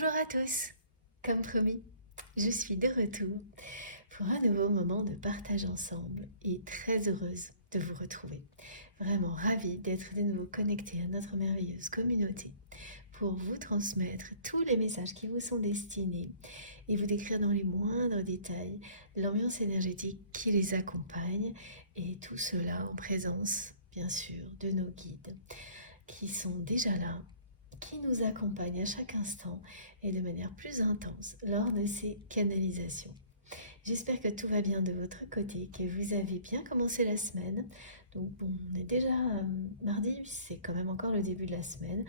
Bonjour à tous, comme promis, je suis de retour pour un nouveau moment de partage ensemble et très heureuse de vous retrouver. Vraiment ravie d'être de nouveau connectée à notre merveilleuse communauté pour vous transmettre tous les messages qui vous sont destinés et vous décrire dans les moindres détails l'ambiance énergétique qui les accompagne et tout cela en présence, bien sûr, de nos guides qui sont déjà là, qui nous accompagnent à chaque instant et de manière plus intense lors de ces canalisations. J'espère que tout va bien de votre côté, que vous avez bien commencé la semaine. Donc bon, on est déjà mardi, c'est quand même encore le début de la semaine.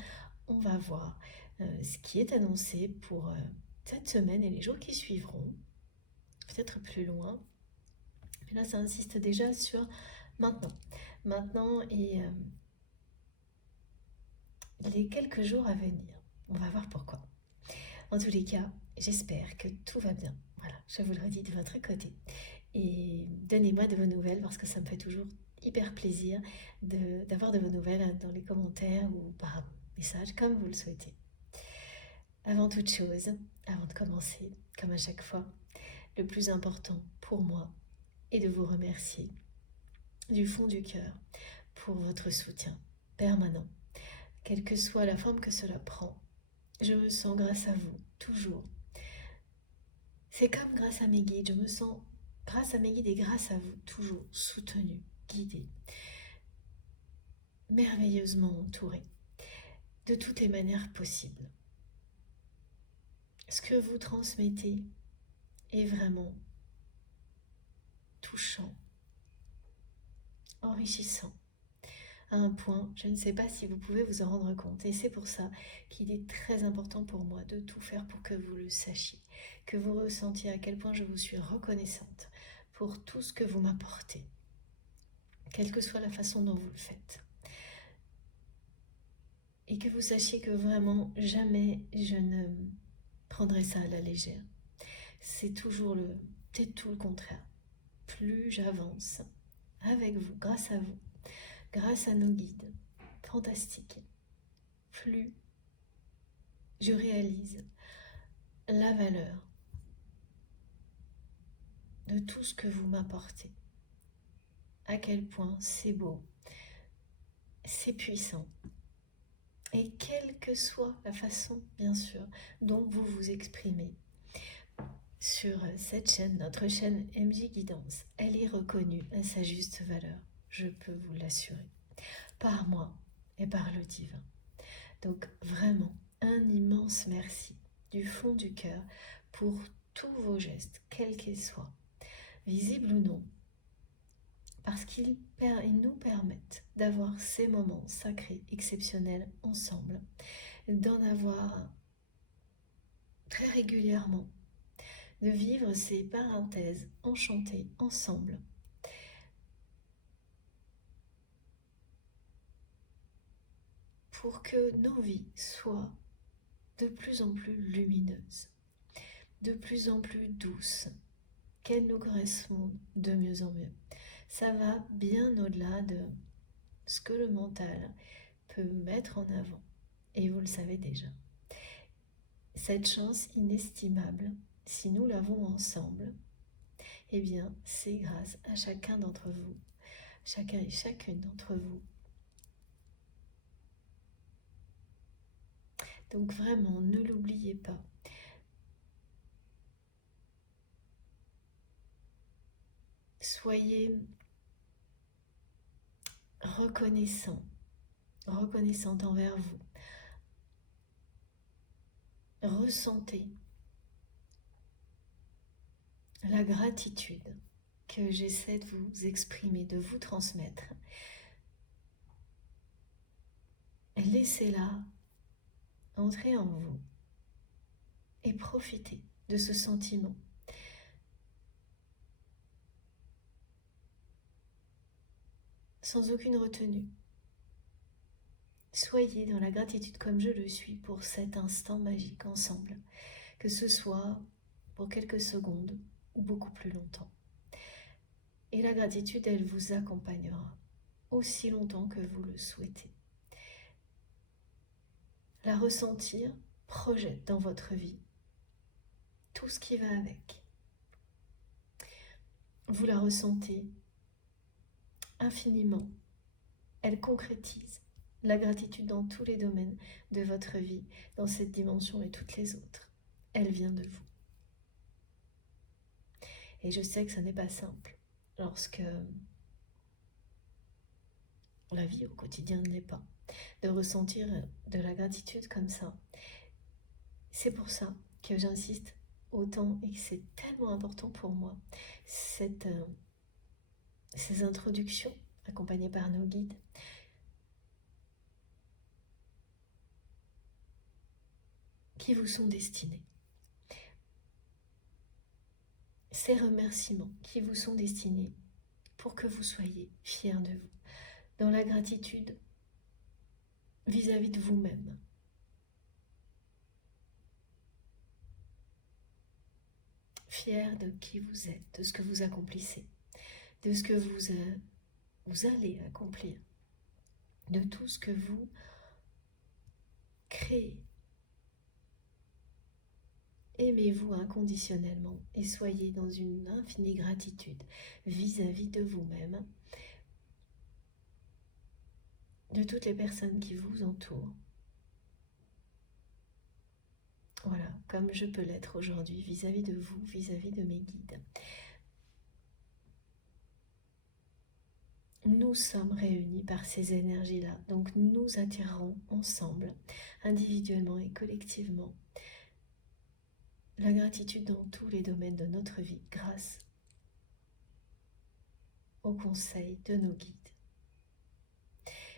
On va voir ce qui est annoncé pour cette semaine et les jours qui suivront, peut-être plus loin. Mais là, ça insiste déjà sur maintenant. Maintenant et les quelques jours à venir. On va voir pourquoi. En tous les cas, j'espère que tout va bien. Voilà, je vous le redis de votre côté. Et donnez-moi de vos nouvelles parce que ça me fait toujours hyper plaisir d'avoir de vos nouvelles dans les commentaires ou par message, comme vous le souhaitez. Avant toute chose, avant de commencer, comme à chaque fois, le plus important pour moi est de vous remercier du fond du cœur pour votre soutien permanent, quelle que soit la forme que cela prend. Je me sens grâce à vous, toujours. C'est comme grâce à mes guides, je me sens grâce à mes guides et grâce à vous, toujours soutenue, guidée, merveilleusement entourée, de toutes les manières possibles. Ce que vous transmettez est vraiment touchant, enrichissant, à un point, je ne sais pas si vous pouvez vous en rendre compte. Et c'est pour ça qu'il est très important pour moi de tout faire pour que vous le sachiez, que vous ressentiez à quel point je vous suis reconnaissante pour tout ce que vous m'apportez, quelle que soit la façon dont vous le faites. Et que vous sachiez que vraiment, jamais je ne prendrai ça à la légère. C'est tout le contraire. Plus j'avance avec vous, grâce à vous, grâce à nos guides fantastiques, plus je réalise la valeur de tout ce que vous m'apportez. À quel point c'est beau, c'est puissant. Et quelle que soit la façon, bien sûr, dont vous vous exprimez sur cette chaîne, notre chaîne MJ Guidance, elle est reconnue à sa juste valeur, je peux vous l'assurer, par moi et par le divin. Donc vraiment, un immense merci du fond du cœur pour tous vos gestes, quels qu'ils soient, visibles ou non, parce qu'ils nous permettent d'avoir ces moments sacrés, exceptionnels ensemble, d'en avoir très régulièrement, de vivre ces parenthèses enchantées ensemble. Pour que nos vies soient de plus en plus lumineuses, de plus en plus douces, qu'elles nous correspondent de mieux en mieux. Ça va bien au-delà de ce que le mental peut mettre en avant, et vous le savez déjà. Cette chance inestimable, si nous l'avons ensemble, eh bien, c'est grâce à chacun d'entre vous, chacun et chacune d'entre vous. Donc vraiment, ne l'oubliez pas. Soyez reconnaissants, reconnaissante envers vous. Ressentez la gratitude que j'essaie de vous exprimer, de vous transmettre. Laissez-la entrer en vous et profitez de ce sentiment. Sans aucune retenue. Soyez dans la gratitude comme je le suis pour cet instant magique ensemble, que ce soit pour quelques secondes ou beaucoup plus longtemps. Et la gratitude, elle vous accompagnera aussi longtemps que vous le souhaitez. La ressentir projette dans votre vie tout ce qui va avec. Vous la ressentez infiniment. Elle concrétise la gratitude dans tous les domaines de votre vie, dans cette dimension et toutes les autres. Elle vient de vous. Et je sais que ça n'est pas simple lorsque la vie au quotidien ne l'est pas, de ressentir de la gratitude comme ça. C'est pour ça que j'insiste autant et que c'est tellement important pour moi, ces introductions accompagnées par nos guides, qui vous sont destinés. Ces remerciements qui vous sont destinés pour que vous soyez fiers de vous, dans la gratitude vis-à-vis de vous-même. Fiers de qui vous êtes, de ce que vous accomplissez, de ce que vous allez accomplir, de tout ce que vous créez. Aimez-vous inconditionnellement et soyez dans une infinie gratitude vis-à-vis de vous-même, de toutes les personnes qui vous entourent. Voilà, comme je peux l'être aujourd'hui vis-à-vis de vous, vis-à-vis de mes guides. Nous sommes réunis par ces énergies-là, donc nous attirons ensemble, individuellement et collectivement, la gratitude dans tous les domaines de notre vie grâce aux conseils de nos guides.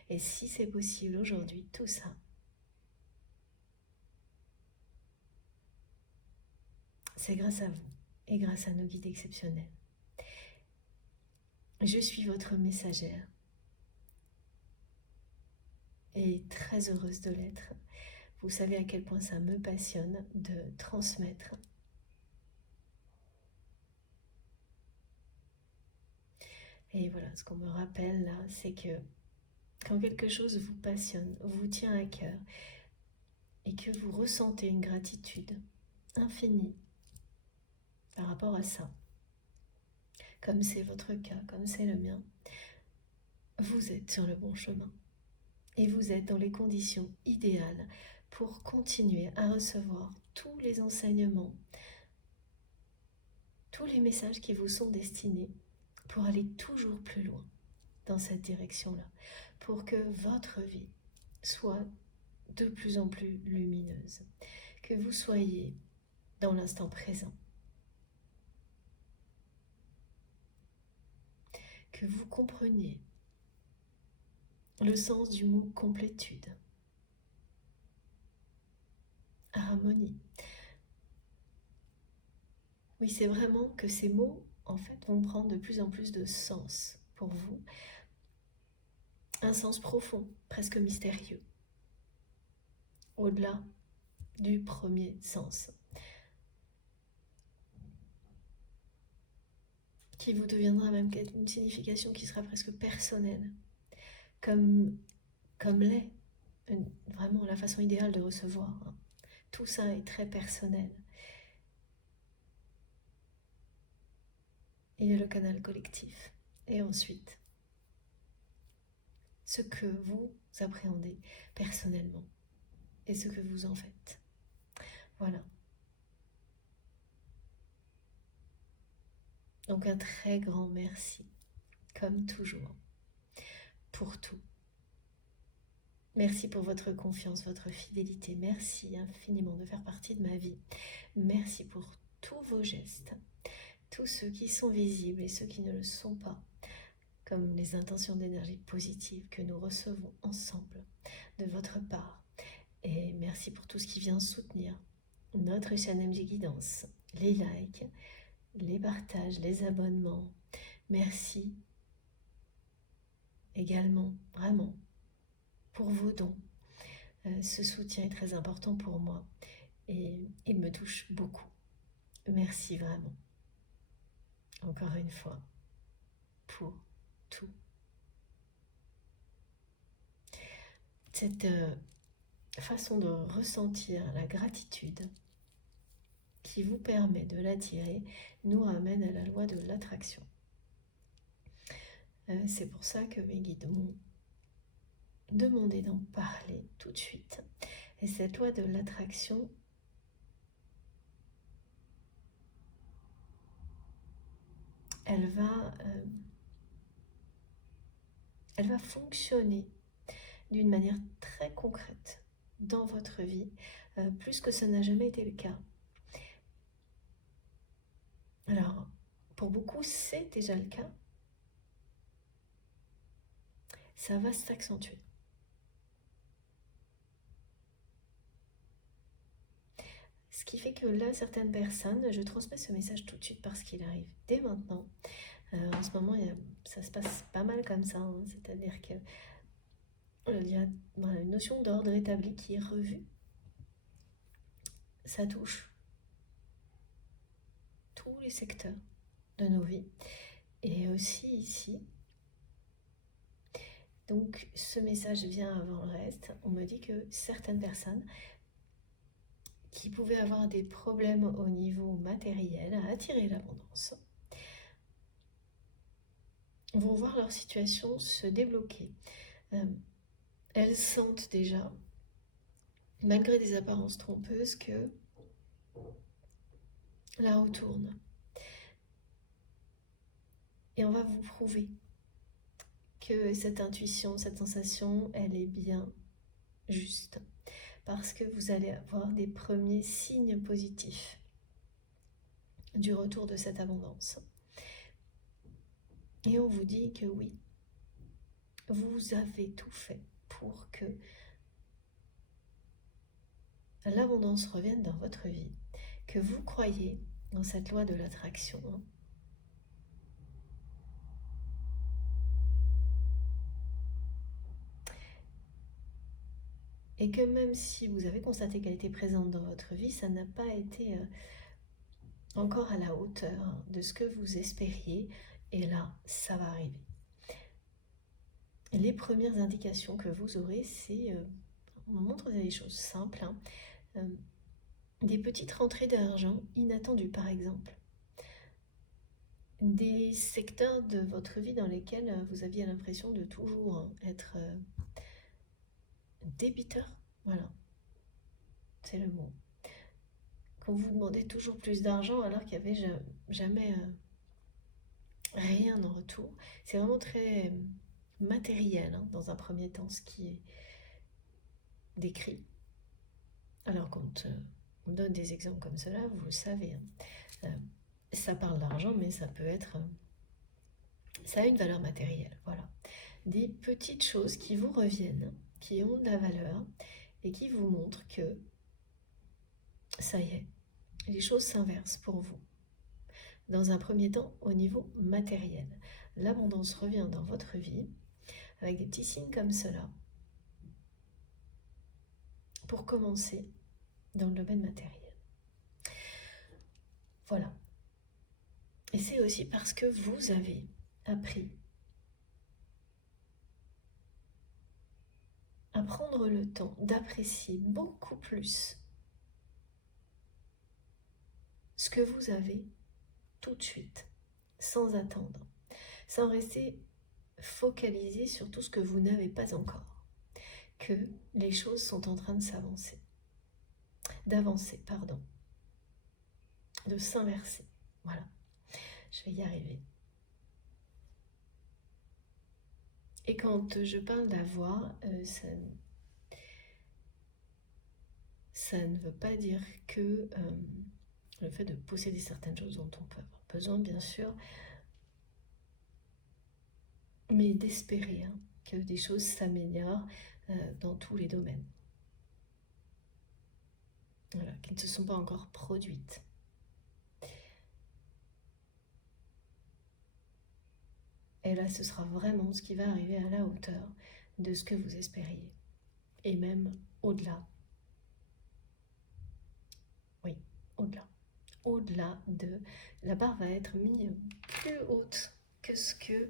Et si c'est possible aujourd'hui, tout ça, c'est grâce à vous et grâce à nos guides exceptionnels. Je suis votre messagère et très heureuse de l'être. Vous savez à quel point ça me passionne de transmettre. Et voilà, ce qu'on me rappelle là, c'est que quand quelque chose vous passionne, vous tient à cœur, et que vous ressentez une gratitude infinie par rapport à ça, comme c'est votre cas, comme c'est le mien, vous êtes sur le bon chemin. Et vous êtes dans les conditions idéales pour continuer à recevoir tous les enseignements, tous les messages qui vous sont destinés pour aller toujours plus loin dans cette direction-là, pour que votre vie soit de plus en plus lumineuse, que vous soyez dans l'instant présent, que vous compreniez le sens du mot complétude, harmonie. Oui, c'est vraiment que ces mots, en fait, vont prendre de plus en plus de sens pour vous. Un sens profond, presque mystérieux, au-delà du premier sens, qui vous deviendra même une signification qui sera presque personnelle, comme l'est vraiment la façon idéale de recevoir. Tout ça est très personnel. Il y a le canal collectif. Et ensuite, ce que vous appréhendez personnellement et ce que vous en faites. Voilà. Donc un très grand merci, comme toujours, pour tout. Merci pour votre confiance, votre fidélité. Merci infiniment de faire partie de ma vie. Merci pour tous vos gestes, tous ceux qui sont visibles et ceux qui ne le sont pas, comme les intentions d'énergie positive que nous recevons ensemble de votre part. Et merci pour tout ce qui vient soutenir notre chaîne MG Guidance, les likes, les partages, les abonnements. Merci également, vraiment, pour vos dons. Ce soutien est très important pour moi et il me touche beaucoup. Merci vraiment, encore une fois, pour tout. Cette façon de ressentir la gratitude qui vous permet de l'attirer nous ramène à la loi de l'attraction. C'est pour ça que mes guides m'ont demandé d'en parler tout de suite. Et cette loi de l'attraction, elle va fonctionner d'une manière très concrète dans votre vie, plus que ça n'a jamais été le cas. Alors, pour beaucoup, c'est déjà le cas. Ça va s'accentuer. Ce qui fait que là, certaines personnes, je transmets ce message tout de suite parce qu'il arrive dès maintenant. En ce moment, ça se passe pas mal comme ça, hein, c'est-à-dire que il y a une notion d'ordre établi qui est revue. Ça touche tous les secteurs de nos vies et aussi ici. Donc ce message vient avant le reste. On me dit que certaines personnes qui pouvaient avoir des problèmes au niveau matériel à attirer l'abondance vont voir leur situation se débloquer. Elles sentent déjà, malgré des apparences trompeuses, que la roue tourne. Et on va vous prouver que cette intuition, cette sensation, elle est bien juste. Parce que vous allez avoir des premiers signes positifs du retour de cette abondance. Et on vous dit que oui, vous avez tout fait pour que l'abondance revienne dans votre vie, que vous croyez dans cette loi de l'attraction. Et que même si vous avez constaté qu'elle était présente dans votre vie, ça n'a pas été encore à la hauteur de ce que vous espériez. Et là, ça va arriver. Les premières indications que vous aurez, c'est, on montre des choses simples, des petites rentrées d'argent inattendues par exemple. Des secteurs de votre vie dans lesquels vous aviez l'impression de toujours être débiteur, voilà, c'est le mot. Quand vous demandez toujours plus d'argent alors qu'il n'y avait jamais rien en retour, c'est vraiment très matériel dans un premier temps ce qui est décrit. Alors quand on donne des exemples comme cela, vous le savez, ça parle d'argent, mais ça peut être, ça a une valeur matérielle, voilà. Des petites choses qui vous reviennent, qui ont de la valeur et qui vous montrent que ça y est, les choses s'inversent pour vous. Dans un premier temps, au niveau matériel, l'abondance revient dans votre vie avec des petits signes comme cela. Pour commencer, dans le domaine matériel. Voilà. Et c'est aussi parce que vous avez appris à prendre le temps d'apprécier beaucoup plus ce que vous avez tout de suite, sans attendre, sans rester focalisé sur tout ce que vous n'avez pas encore, que les choses sont en train de de s'inverser. Voilà, je vais y arriver. Et quand je parle d'avoir, ça ne veut pas dire que le fait de posséder certaines choses dont on peut avoir besoin, bien sûr, mais d'espérer que des choses s'améliorent dans tous les domaines. Voilà, qui ne se sont pas encore produites. Et là, ce sera vraiment ce qui va arriver à la hauteur de ce que vous espériez. Et même au-delà. Oui, au-delà. Au-delà de... La barre va être mise plus haute que ce que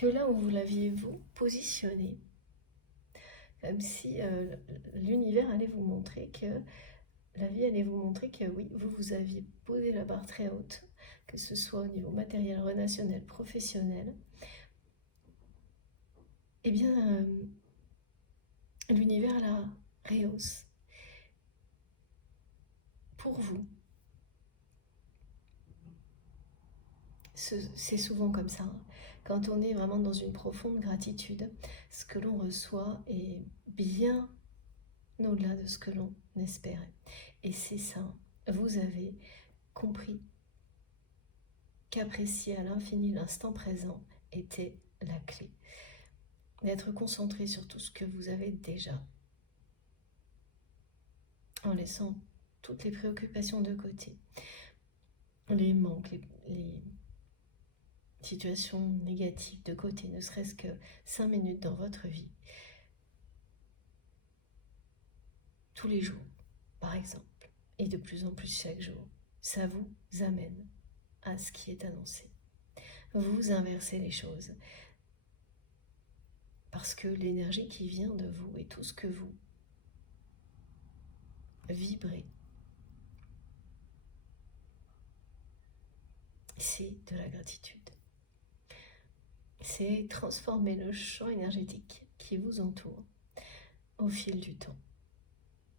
que là où vous l'aviez vous positionné, comme si l'univers allait vous montrer que, la vie allait vous montrer que oui, vous aviez posé la barre très haute, que ce soit au niveau matériel, relationnel, professionnel, eh bien, l'univers la rehausse pour vous. C'est souvent comme ça. Quand on est vraiment dans une profonde gratitude, ce que l'on reçoit est bien au-delà de ce que l'on espérait. Et c'est ça, vous avez compris qu'apprécier à l'infini l'instant présent était la clé. D'être concentré sur tout ce que vous avez déjà, en laissant toutes les préoccupations de côté, les manques, les situations négatives de côté, ne serait-ce que 5 minutes dans votre vie, tous les jours, par exemple, et de plus en plus chaque jour, ça vous amène à ce qui est annoncé. Vous inversez les choses, parce que l'énergie qui vient de vous et tout ce que vous vibrez, c'est de la gratitude. C'est transformer le champ énergétique qui vous entoure au fil du temps.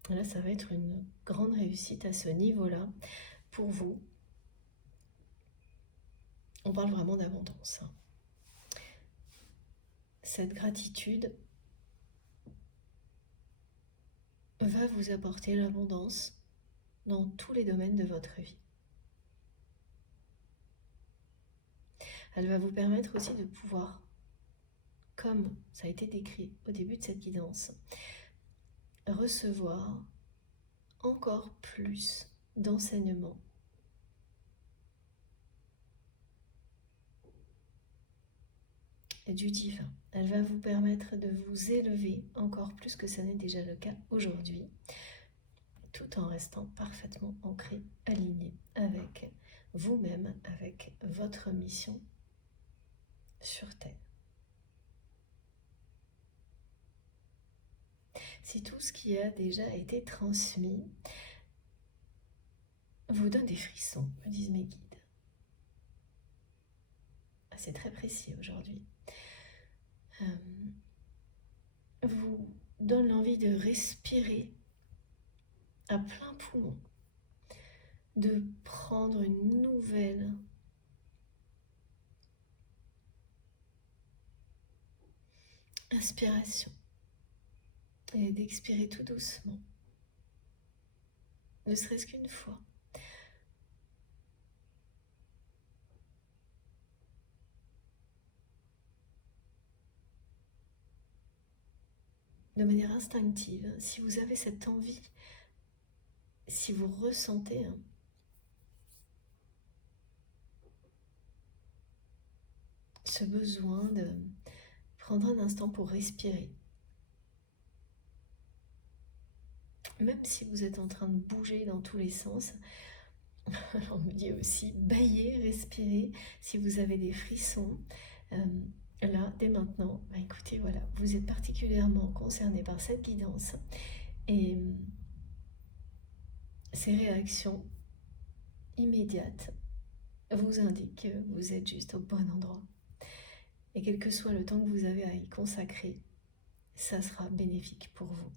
Là, ça va être une grande réussite à ce niveau-là pour vous. On parle vraiment d'abondance. Cette gratitude va vous apporter l'abondance dans tous les domaines de votre vie. Elle va vous permettre aussi de pouvoir, comme ça a été décrit au début de cette guidance, recevoir encore plus d'enseignements et du divin. Elle va vous permettre de vous élever encore plus que ça n'est déjà le cas aujourd'hui, tout en restant parfaitement ancré, aligné avec vous-même, avec votre mission sur Terre. Si tout ce qui a déjà été transmis vous donne des frissons, me disent mes guides. C'est très précis aujourd'hui. Vous donne l'envie de respirer à plein poumon, de prendre une nouvelle inspiration et d'expirer tout doucement, ne serait-ce qu'une fois. De manière instinctive, si vous avez cette envie, si vous ressentez ce besoin de prendre un instant pour respirer, même si vous êtes en train de bouger dans tous les sens, on me dit aussi bailler, respirer, si vous avez des frissons, là, dès maintenant, écoutez, voilà, vous êtes particulièrement concerné par cette guidance et ces réactions immédiates vous indiquent que vous êtes juste au bon endroit. Et quel que soit le temps que vous avez à y consacrer, ça sera bénéfique pour vous.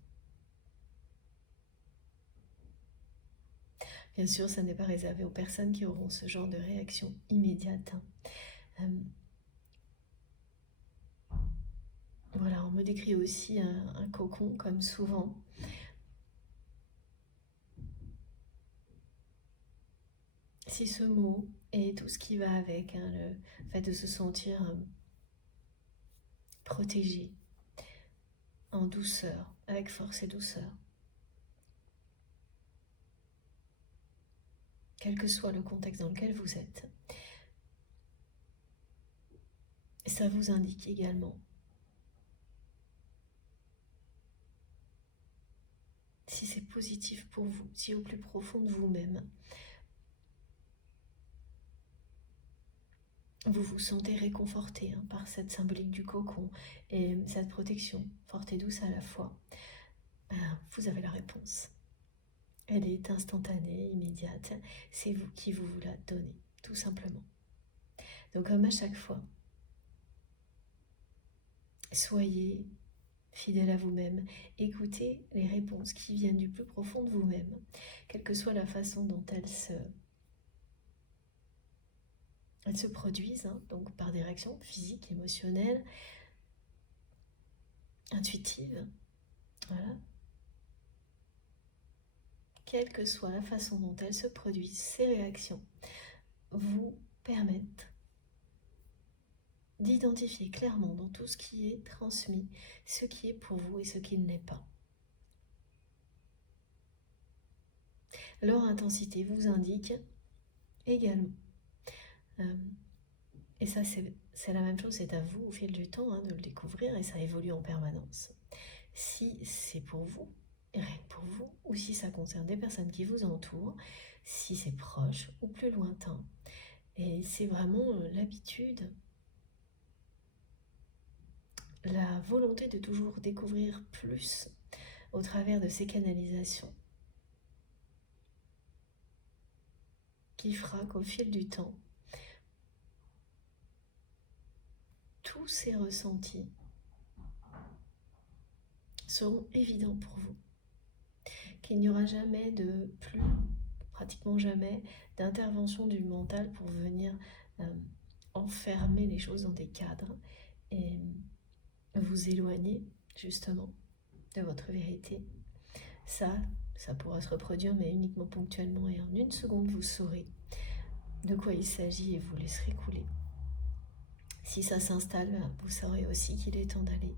Bien sûr, ça n'est pas réservé aux personnes qui auront ce genre de réaction immédiate. Voilà, on me décrit aussi un cocon, comme souvent. Si ce mot et tout ce qui va avec, le fait de se sentir protégé, en douceur, avec force et douceur, quel que soit le contexte dans lequel vous êtes, ça vous indique également si c'est positif pour vous, si au plus profond de vous-même, vous vous sentez réconforté par cette symbolique du cocon et cette protection forte et douce à la fois, vous avez la réponse. Elle est instantanée, immédiate. C'est vous qui vous la donnez, tout simplement. Donc comme à chaque fois, soyez fidèle à vous-même. Écoutez les réponses qui viennent du plus profond de vous-même, quelle que soit la façon dont elles se produisent, donc par des réactions physiques, émotionnelles, intuitives. Voilà. Quelle que soit la façon dont elles se produisent, ces réactions vous permettent d'identifier clairement dans tout ce qui est transmis, ce qui est pour vous et ce qui ne l'est pas. Leur intensité vous indique également, et ça c'est la même chose, c'est à vous au fil du temps de le découvrir et ça évolue en permanence. Si c'est pour vous, et rien que pour vous, ou si ça concerne des personnes qui vous entourent, si c'est proche ou plus lointain, et c'est vraiment l'habitude, la volonté de toujours découvrir plus au travers de ces canalisations qui fera qu'au fil du temps, tous ces ressentis seront évidents pour vous. Qu'il n'y aura jamais pratiquement jamais, d'intervention du mental pour venir enfermer les choses dans des cadres et vous éloigner justement de votre vérité. Ça pourra se reproduire, mais uniquement ponctuellement, et en une seconde, vous saurez de quoi il s'agit et vous laisserez couler. Si ça s'installe, vous saurez aussi qu'il est temps d'aller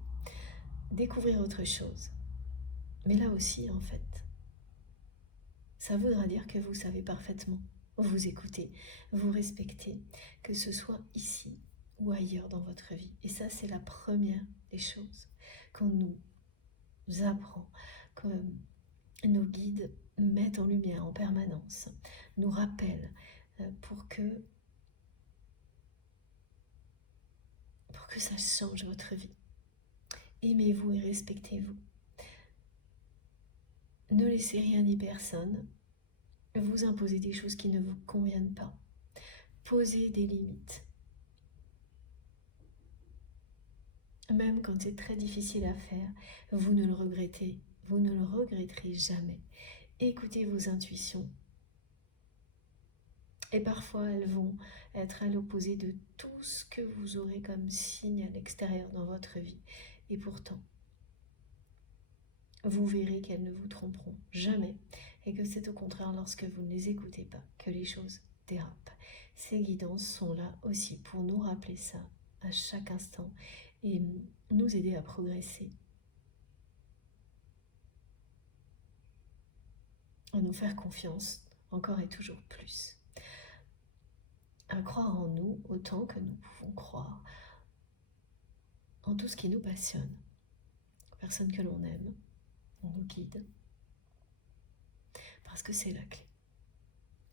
découvrir autre chose. Mais là aussi, en fait, ça voudra dire que vous savez parfaitement vous écouter, vous respecter, que ce soit ici ou ailleurs dans votre vie. Et ça, c'est la première des choses qu'on nous apprend, que nos guides mettent en lumière en permanence, nous rappellent pour que ça change votre vie. Aimez-vous et respectez-vous. Ne laissez rien ni personne vous imposer des choses qui ne vous conviennent pas. Posez des limites. Même quand c'est très difficile à faire, vous ne le regretterez jamais. Écoutez vos intuitions. Et parfois, elles vont être à l'opposé de tout ce que vous aurez comme signe à l'extérieur dans votre vie. Et pourtant, vous verrez qu'elles ne vous tromperont jamais et que c'est au contraire lorsque vous ne les écoutez pas que les choses dérapent. Ces guidances sont là aussi pour nous rappeler ça à chaque instant et nous aider à progresser, à nous faire confiance encore et toujours plus, à croire en nous autant que nous pouvons croire en tout ce qui nous passionne, aux personnes que l'on aime, on nous guide, parce que c'est la clé,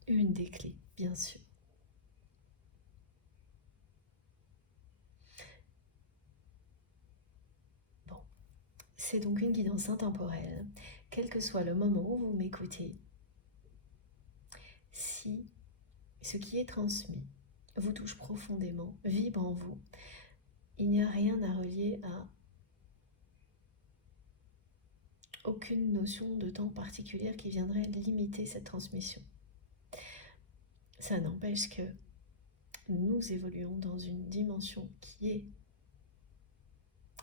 une des clés, bien sûr. Bon, c'est donc une guidance intemporelle, quel que soit le moment où vous m'écoutez. Si ce qui est transmis vous touche profondément, vibre en vous, il n'y a rien à relier à aucune notion de temps particulière qui viendrait limiter cette transmission. Ça n'empêche que nous évoluons dans une dimension qui est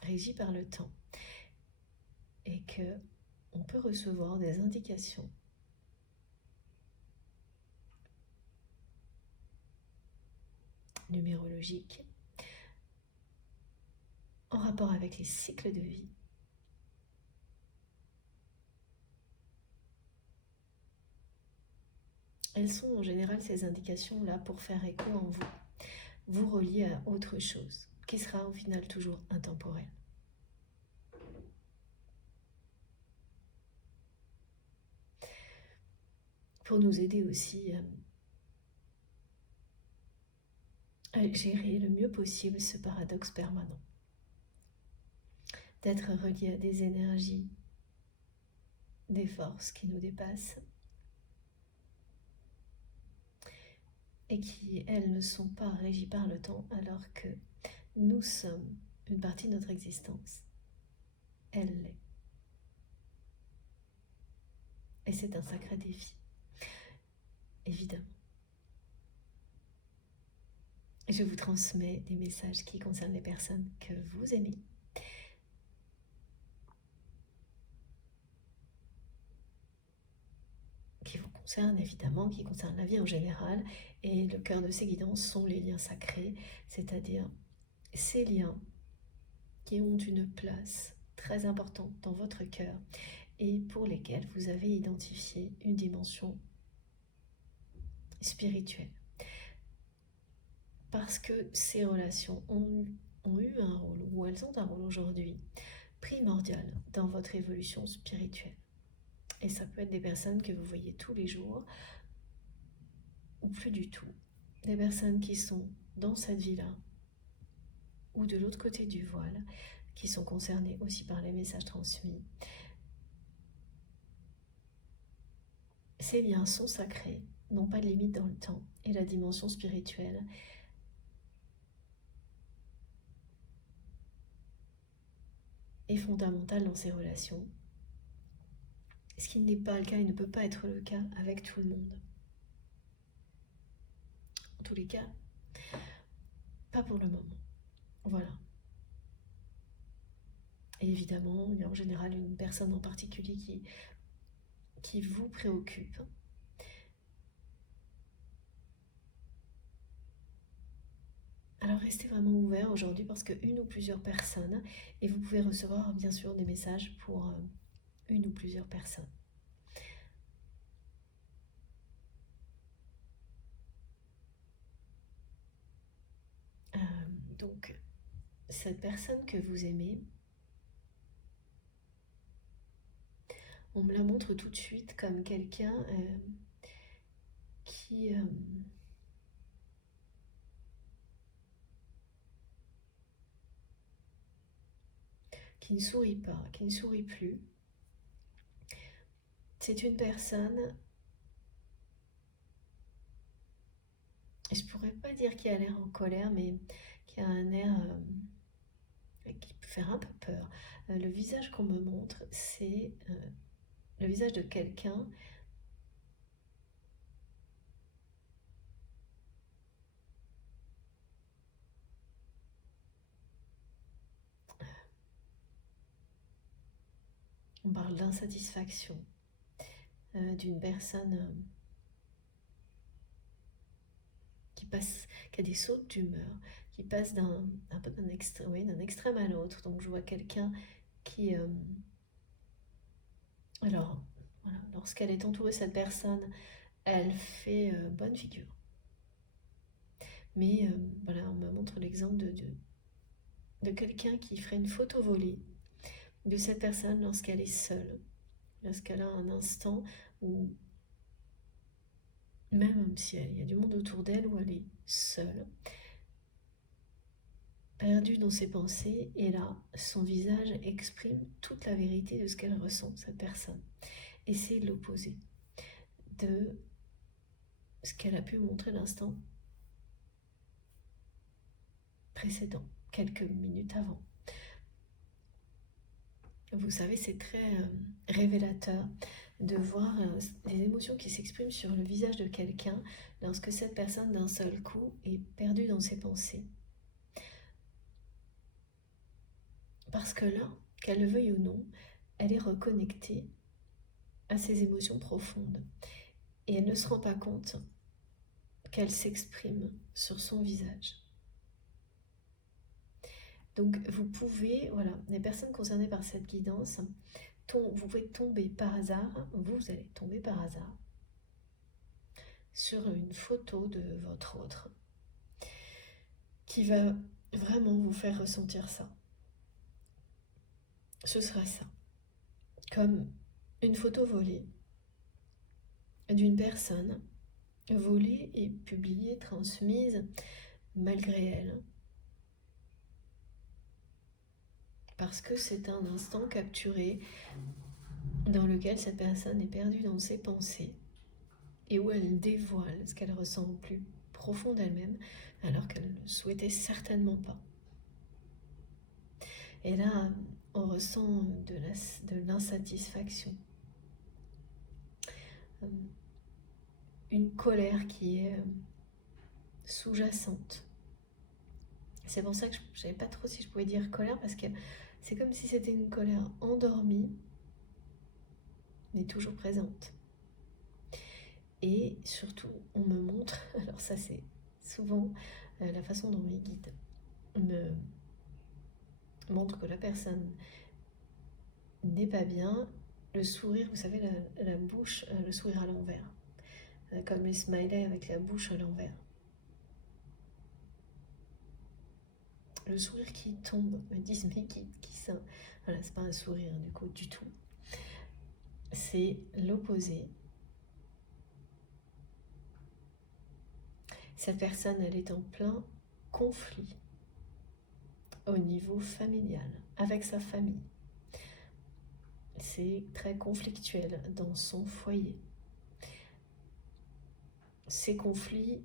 régie par le temps et que on peut recevoir des indications numérologiques en rapport avec les cycles de vie. Elles sont en général ces indications-là pour faire écho en vous, vous relier à autre chose, qui sera au final toujours intemporel. Pour nous aider aussi à gérer le mieux possible ce paradoxe permanent, d'être relié à des énergies, des forces qui nous dépassent et qui, elles, ne sont pas régies par le temps, alors que nous sommes une partie de notre existence. Elle l'est. Et c'est un sacré défi, évidemment. Et je vous transmets des messages qui concernent les personnes que vous aimez. Qui vous concernent évidemment, qui concernent la vie en général. Et le cœur de ces guidances sont les liens sacrés, c'est-à-dire ces liens qui ont une place très importante dans votre cœur et pour lesquels vous avez identifié une dimension spirituelle. Parce que ces relations ont eu un rôle, ou elles ont un rôle aujourd'hui, primordial dans votre évolution spirituelle. Et ça peut être des personnes que vous voyez tous les jours, ou plus du tout. Des personnes qui sont dans cette vie-là, ou de l'autre côté du voile, qui sont concernées aussi par les messages transmis. Ces liens sont sacrés, n'ont pas de limite dans le temps, et la dimension spirituelle est fondamentale dans ces relations. Ce qui n'est pas le cas et ne peut pas être le cas avec tout le monde. En tous les cas, pas pour le moment. Voilà. Et évidemment, il y a en général une personne en particulier qui vous préoccupe. Alors restez vraiment ouvert aujourd'hui parce qu'une ou plusieurs personnes, et vous pouvez recevoir bien sûr des messages pour une ou plusieurs personnes. Donc, cette personne que vous aimez, on me la montre tout de suite comme quelqu'un qui ne sourit pas, qui ne sourit plus. C'est une personne, je pourrais pas dire qui a l'air en colère, mais qui a un air qui peut faire un peu peur. Le visage qu'on me montre, c'est le visage de quelqu'un on parle d'insatisfaction, d'une personne qui a des sautes d'humeur, qui passe d'un extrême à l'autre. Donc je vois quelqu'un qui... alors, voilà, lorsqu'elle est entourée de cette personne, elle fait bonne figure. Mais voilà, on me montre l'exemple de quelqu'un qui ferait une photo volée de cette personne lorsqu'elle est seule, lorsqu'elle a un instant où, même si il y a du monde autour d'elle, où elle est seule, perdue dans ses pensées, et là, son visage exprime toute la vérité de ce qu'elle ressent, cette personne. Et c'est l'opposé de ce qu'elle a pu montrer l'instant précédent, quelques minutes avant. Vous savez, c'est très révélateur de voir les émotions qui s'expriment sur le visage de quelqu'un lorsque cette personne, d'un seul coup, est perdue dans ses pensées. Parce que là, qu'elle le veuille ou non, elle est reconnectée à ses émotions profondes. Et elle ne se rend pas compte qu'elles s'expriment sur son visage. Donc vous pouvez, voilà, les personnes concernées par cette guidance, vous pouvez tomber par hasard, vous allez tomber par hasard sur une photo de votre autre qui va vraiment vous faire ressentir ça. Ce sera ça, comme une photo volée d'une personne volée et publiée, transmise malgré elle, parce que c'est un instant capturé dans lequel cette personne est perdue dans ses pensées et où elle dévoile ce qu'elle ressent au plus profond d'elle-même, alors qu'elle ne le souhaitait certainement pas. Et là, on ressent de l'insatisfaction, une colère qui est sous-jacente. C'est pour ça que je ne savais pas trop si je pouvais dire colère, parce que c'est comme si c'était une colère endormie, mais toujours présente. Et surtout, on me montre, alors ça c'est souvent la façon dont mes guides me montrent que la personne n'est pas bien, le sourire, vous savez, la bouche, le sourire à l'envers, comme les smileys avec la bouche à l'envers. Le sourire qui tombe, me disent mes guides, qui ça. Voilà, c'est pas un sourire du coup du tout. C'est l'opposé. Cette personne, elle est en plein conflit au niveau familial, avec sa famille. C'est très conflictuel dans son foyer. Ces conflits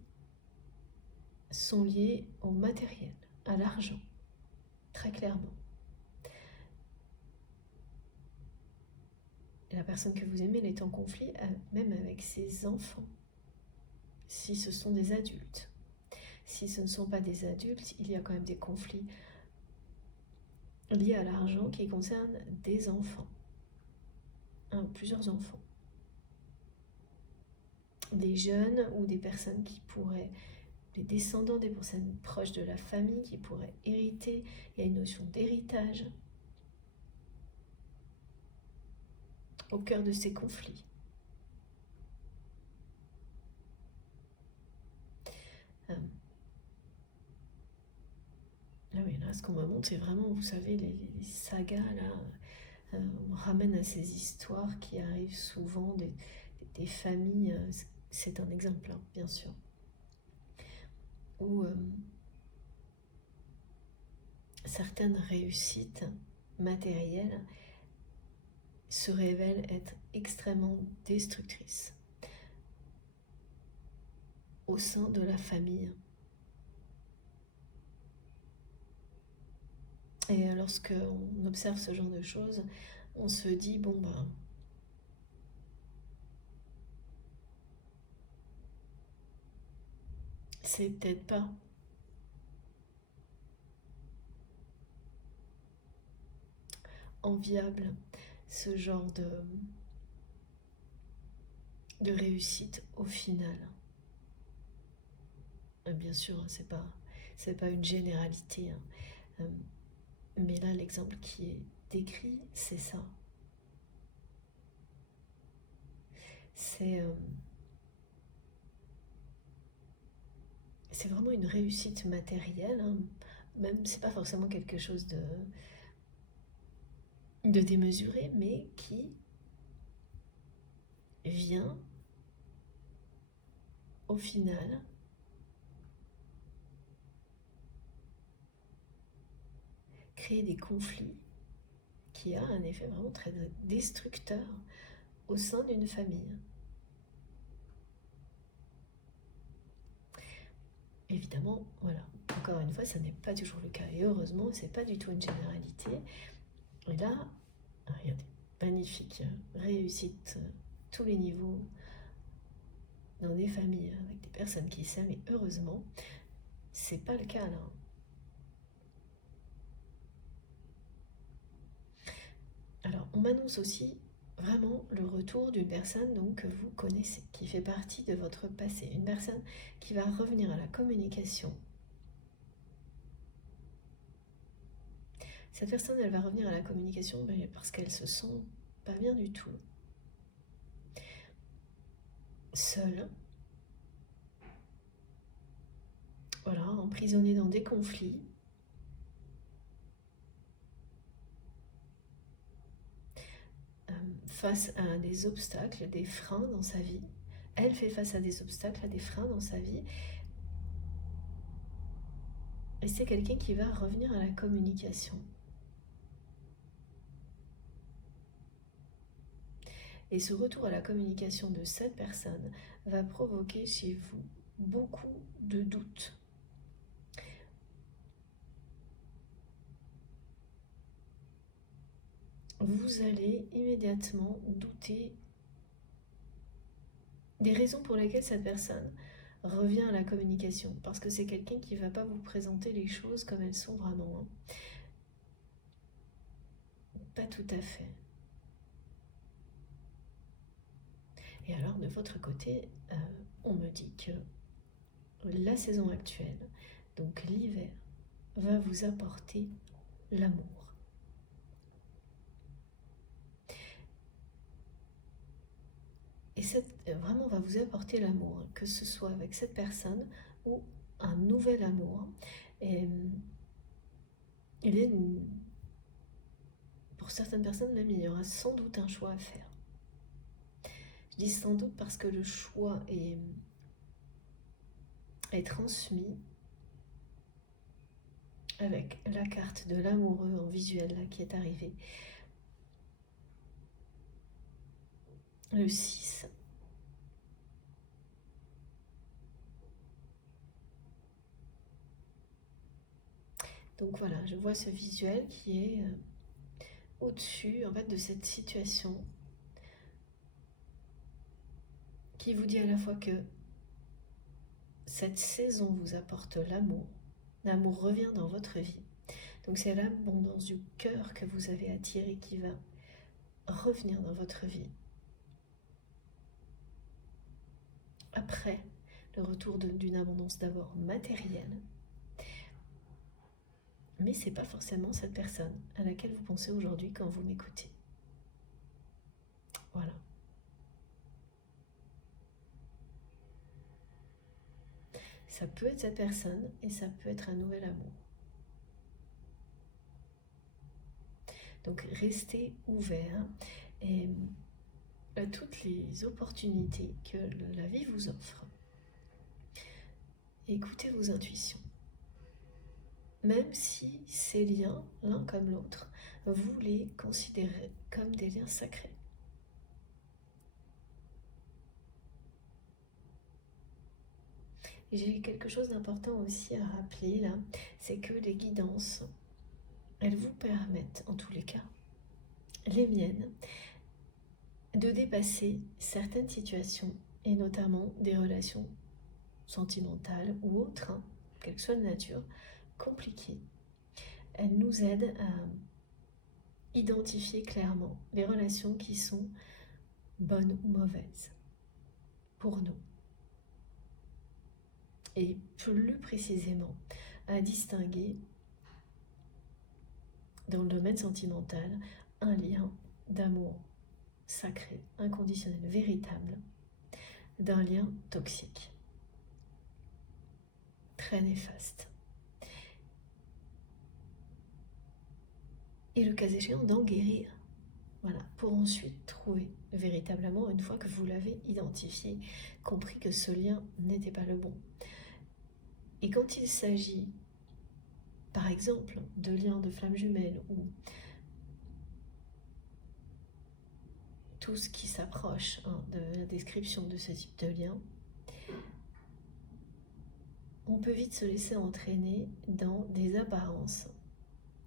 sont liés au matériel, à l'argent, très clairement. Et la personne que vous aimez, elle est en conflit même avec ses enfants, si ce sont des adultes. Si ce ne sont pas des adultes, il y a quand même des conflits liés à l'argent qui concernent des enfants, un ou plusieurs enfants. Des jeunes ou des personnes qui pourraient, des descendants des personnes proches de la famille qui pourraient hériter. Il y a une notion d'héritage au cœur de ces conflits. Ah oui, là, ce qu'on me montre, c'est vraiment, vous savez, les sagas, là, on me ramène à ces histoires qui arrivent souvent des familles, c'est un exemple, hein, bien sûr, où certaines réussites matérielles se révèlent être extrêmement destructrices au sein de la famille. Et lorsqu'on observe ce genre de choses, on se dit, bon ben, c'est peut-être pas enviable ce genre de réussite au final. Bien sûr, hein, c'est pas une généralité, hein. Mais là, l'exemple qui est décrit, c'est ça. C'est vraiment une réussite matérielle, hein. Même c'est pas forcément quelque chose de démesuré, mais qui vient au final créer des conflits qui a un effet vraiment très destructeur au sein d'une famille. Évidemment, voilà, encore une fois, ça n'est pas toujours le cas. Et heureusement, c'est pas du tout une généralité. Et là, regardez, magnifique réussite, tous les niveaux, dans des familles avec des personnes qui s'aiment. Et heureusement, c'est pas le cas là. Alors, on m'annonce aussi vraiment le retour d'une personne donc, que vous connaissez, qui fait partie de votre passé. Une personne qui va revenir à la communication. Cette personne, elle va revenir à la communication parce qu'elle se sent pas bien du tout. Seule. Voilà, emprisonnée dans des conflits. Face à des obstacles, des freins dans sa vie. Elle fait face à des obstacles, à des freins dans sa vie. Et c'est quelqu'un qui va revenir à la communication. Et ce retour à la communication de cette personne va provoquer chez vous beaucoup de doutes. Vous allez immédiatement douter des raisons pour lesquelles cette personne revient à la communication. Parce que c'est quelqu'un qui ne va pas vous présenter les choses comme elles sont vraiment. Pas tout à fait. Et alors, de votre côté, on me dit que la saison actuelle, donc l'hiver, va vous apporter l'amour. Et vraiment va vous apporter l'amour, que ce soit avec cette personne ou un nouvel amour. Et il est pour certaines personnes même, il y aura sans doute un choix à faire. Je dis sans doute parce que le choix est transmis avec la carte de l'amoureux en visuel là, qui est arrivée. Le 6. Donc voilà, je vois ce visuel qui est au-dessus en fait, de cette situation qui vous dit à la fois que cette saison vous apporte l'amour. L'amour revient dans votre vie. Donc c'est l'abondance du cœur que vous avez attiré qui va revenir dans votre vie. Après le retour d'une abondance d'abord matérielle, mais ce n'est pas forcément cette personne à laquelle vous pensez aujourd'hui quand vous m'écoutez. Voilà. Ça peut être cette personne et ça peut être un nouvel amour. Donc restez ouvert et à toutes les opportunités que la vie vous offre. Écoutez vos intuitions. Même si ces liens, l'un comme l'autre, vous les considérez comme des liens sacrés. J'ai quelque chose d'important aussi à rappeler là, c'est que les guidances, elles vous permettent, en tous les cas, les miennes, de dépasser certaines situations, et notamment des relations sentimentales ou autres, quelle que soit la nature, compliquées. Elles nous aident à identifier clairement les relations qui sont bonnes ou mauvaises pour nous. Et plus précisément, à distinguer dans le domaine sentimental un lien d'amour sacré, inconditionnel, véritable, d'un lien toxique, très néfaste. Et le cas échéant, d'en guérir. Voilà, pour ensuite trouver véritablement, une fois que vous l'avez identifié, compris que ce lien n'était pas le bon. Et quand il s'agit, par exemple, de liens de flammes jumelles ou tout ce qui s'approche de la description de ce type de lien, on peut vite se laisser entraîner dans des apparences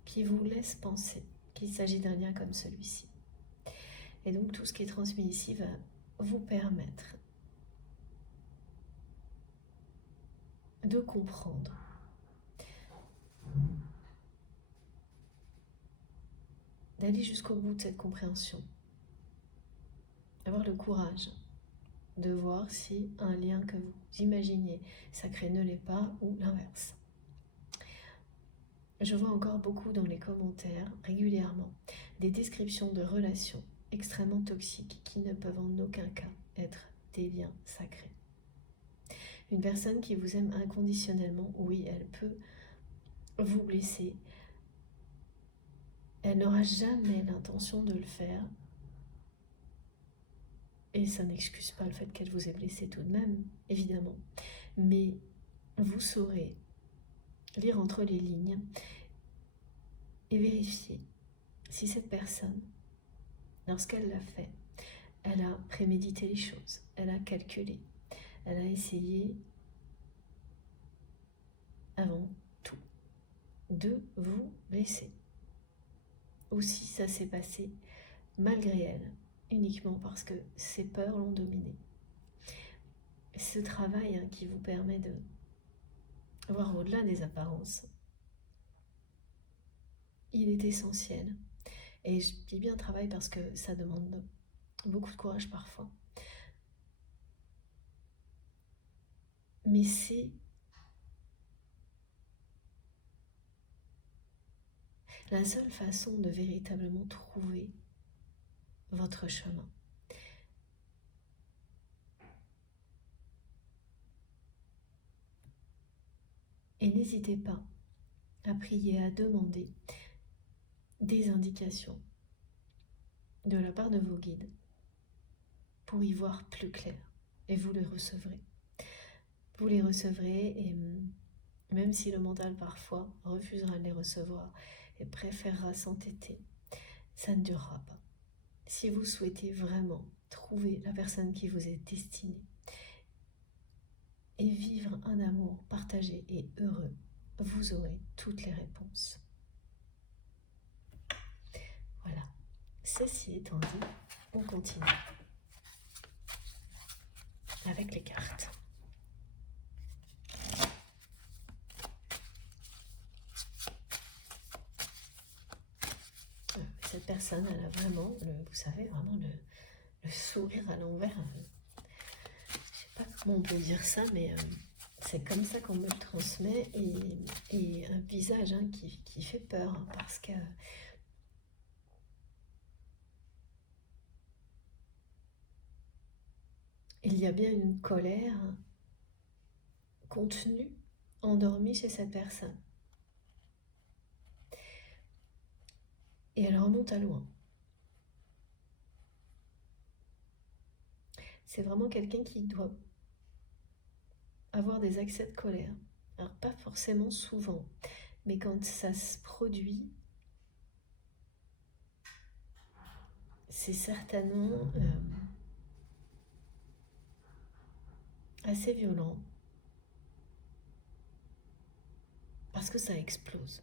qui vous laissent penser qu'il s'agit d'un lien comme celui-ci. Et donc tout ce qui est transmis ici va vous permettre de comprendre d'aller jusqu'au bout de cette compréhension, avoir le courage de voir si un lien que vous imaginiez sacré ne l'est pas ou l'inverse. Je vois encore beaucoup dans les commentaires, régulièrement, des descriptions de relations extrêmement toxiques qui ne peuvent en aucun cas être des liens sacrés. Une personne qui vous aime inconditionnellement, oui, elle peut vous blesser. Elle n'aura jamais l'intention de le faire. Et ça n'excuse pas le fait qu'elle vous ait blessé tout de même, évidemment. Mais vous saurez lire entre les lignes et vérifier si cette personne, lorsqu'elle l'a fait, elle a prémédité les choses, elle a calculé, elle a essayé avant tout de vous blesser. Ou si ça s'est passé malgré elle, uniquement parce que ses peurs l'ont dominée. Ce travail qui vous permet de voir au-delà des apparences, il est essentiel. Et je dis bien travail parce que ça demande beaucoup de courage parfois. Mais c'est la seule façon de véritablement trouver votre chemin. Et n'hésitez pas à prier, à demander des indications de la part de vos guides pour y voir plus clair. Et vous les recevrez. Vous les recevrez et même si le mental parfois refusera de les recevoir et préférera s'entêter, ça ne durera pas. Si vous souhaitez vraiment trouver la personne qui vous est destinée et vivre un amour partagé et heureux, vous aurez toutes les réponses. Voilà. Ceci étant dit, on continue avec les cartes. Cette personne, elle a vraiment, vous savez, vraiment le sourire à l'envers. Je ne sais pas comment on peut dire ça, mais c'est comme ça qu'on me le transmet. Et un visage qui fait peur, parce que il y a bien une colère contenue, endormie chez cette personne. Et elle remonte à loin. C'est vraiment quelqu'un qui doit avoir des accès de colère. Alors pas forcément souvent, mais quand ça se produit, c'est certainement assez violent. Parce que ça explose.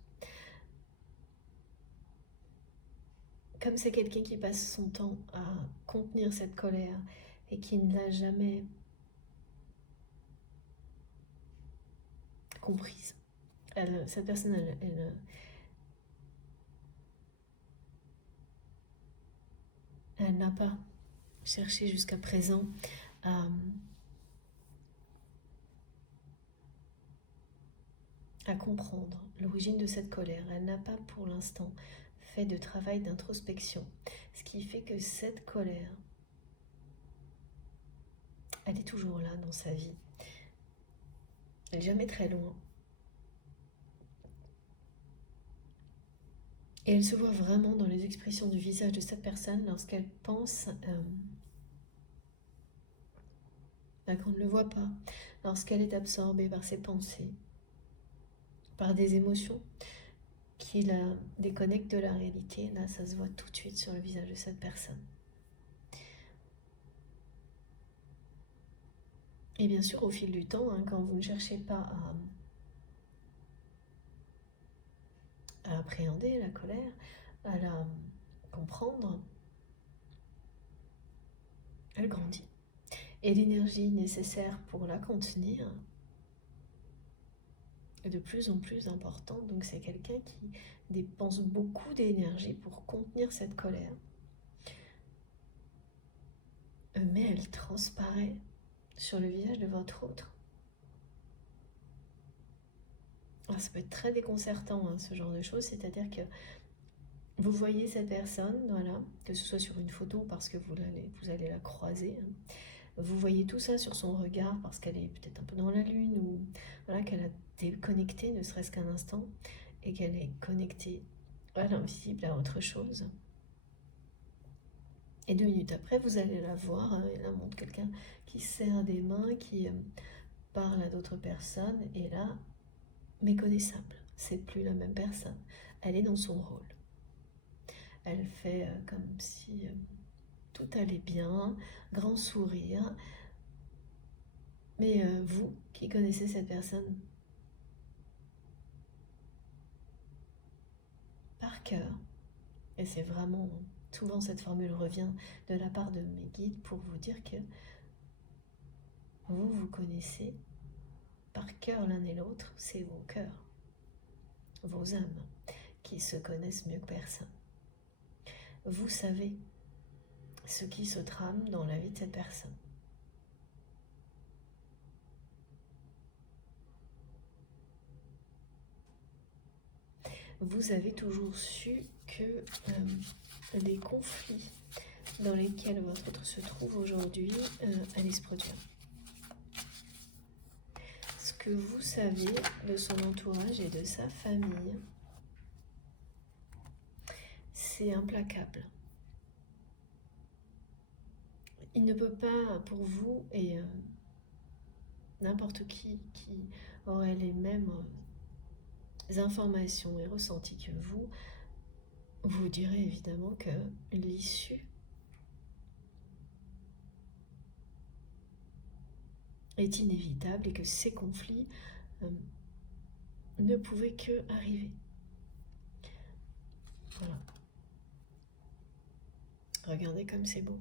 Comme c'est quelqu'un qui passe son temps à contenir cette colère et qui ne l'a jamais comprise. Cette personne, elle n'a pas cherché jusqu'à présent à comprendre l'origine de cette colère. Elle n'a pas pour l'instant fait de travail d'introspection. Ce qui fait que cette colère, elle est toujours là dans sa vie. Elle n'est jamais très loin. Et elle se voit vraiment dans les expressions du visage de cette personne lorsqu'elle pense, qu'on ne le voit pas, lorsqu'elle est absorbée par ses pensées, par des émotions qui la déconnectent de la réalité. Là, ça se voit tout de suite sur le visage de cette personne. Et bien sûr, au fil du temps, quand vous ne cherchez pas à appréhender la colère, à la comprendre, elle grandit. Et l'énergie nécessaire pour la contenir est de plus en plus importante. Donc c'est quelqu'un qui dépense beaucoup d'énergie pour contenir cette colère. Mais elle transparaît sur le visage de votre autre. Alors, ça peut être très déconcertant, ce genre de choses, c'est-à-dire que vous voyez cette personne, voilà, que ce soit sur une photo parce que vous allez la croiser, vous voyez tout ça sur son regard parce qu'elle est peut-être un peu dans la lune ou voilà, qu'elle a déconnecté ne serait-ce qu'un instant et qu'elle est connectée à l'invisible, à autre chose. Et 2 minutes après, vous allez la voir, et là, montre quelqu'un qui serre des mains, qui parle à d'autres personnes, et là, méconnaissable. C'est plus la même personne. Elle est dans son rôle. Elle fait comme si tout allait bien, grand sourire. Mais vous qui connaissez cette personne par cœur, et c'est vraiment souvent cette formule revient de la part de mes guides pour vous dire que vous connaissez par cœur l'un et l'autre, c'est vos cœurs, vos âmes qui se connaissent mieux que personne. Vous savez ce qui se trame dans la vie de cette personne. Vous avez toujours su que les conflits dans lesquels votre autre se trouve aujourd'hui allaient se produire. Ce que vous savez de son entourage et de sa famille, c'est implacable. Il ne peut pas, pour vous et n'importe qui aurait les mêmes informations et ressentis que vous direz évidemment que l'issue est inévitable et que ces conflits ne pouvaient que arriver. Voilà. Regardez comme c'est beau.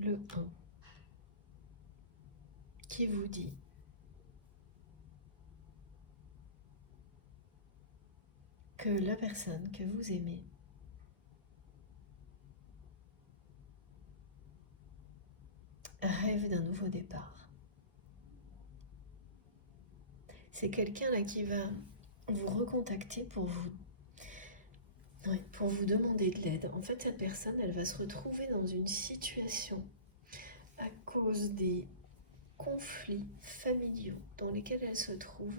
Le 1 qui vous dit que la personne que vous aimez rêve d'un nouveau départ. C'est quelqu'un là qui va vous recontacter pour vous demander de l'aide. En fait, cette personne, elle va se retrouver dans une situation à cause des conflits familiaux dans lesquels elle se trouve,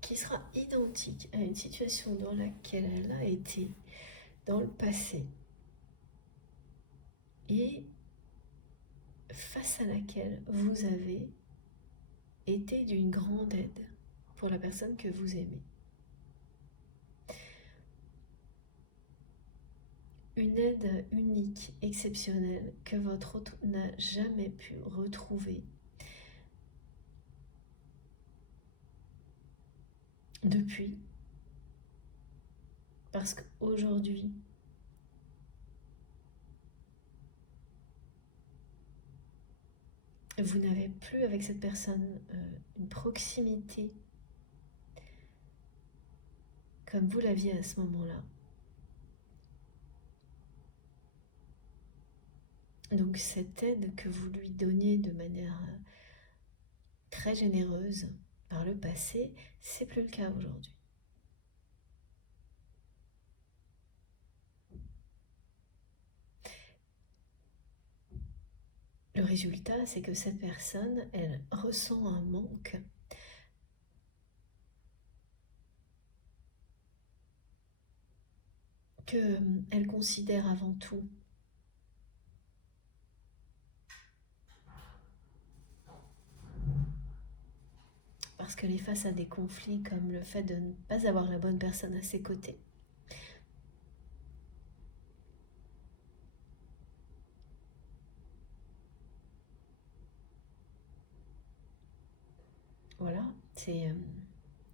qui sera identique à une situation dans laquelle elle a été dans le passé et face à laquelle vous avez été d'une grande aide pour la personne que vous aimez. Une aide unique, exceptionnelle, que votre autre n'a jamais pu retrouver depuis. Parce qu'aujourd'hui, vous n'avez plus avec cette personne une proximité comme vous l'aviez à ce moment-là. Donc cette aide que vous lui donniez de manière très généreuse par le passé, c'est plus le cas aujourd'hui. Le résultat, c'est que cette personne, elle ressent un manque qu'elle considère avant tout parce qu'elle est face à des conflits comme le fait de ne pas avoir la bonne personne à ses côtés. Voilà, c'est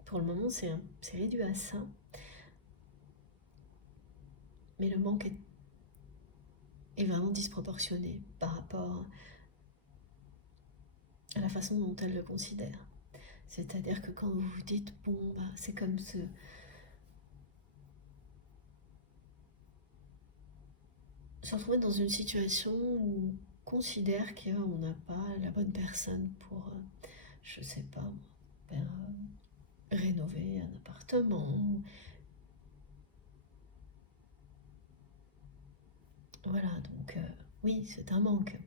pour le moment c'est réduit à ça. Mais le manque est vraiment disproportionné par rapport à la façon dont elle le considère. C'est-à-dire que quand vous vous dites, bon, bah, c'est comme se retrouver dans une situation où on considère qu'on n'a pas la bonne personne pour, je sais pas, rénover un appartement. Voilà, donc oui, c'est un manque,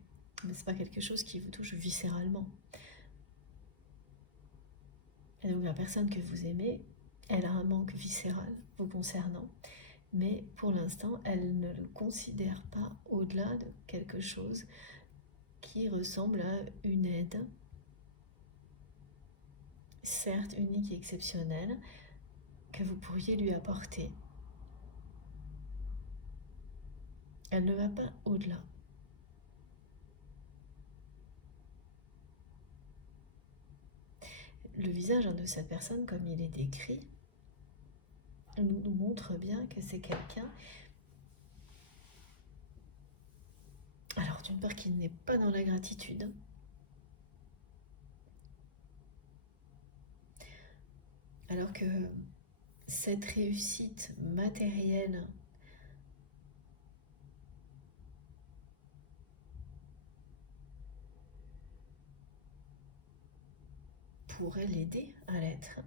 mais c'est pas quelque chose qui vous touche viscéralement. Et donc la personne que vous aimez, elle a un manque viscéral vous concernant, mais pour l'instant, elle ne le considère pas au-delà de quelque chose qui ressemble à une aide, certes unique et exceptionnelle, que vous pourriez lui apporter. Elle ne va pas au-delà. Le visage de cette personne, comme il est décrit, nous montre bien que c'est quelqu'un, alors d'une part qu'il n'est pas dans la gratitude, alors que cette réussite matérielle pourrait l'aider à l'être.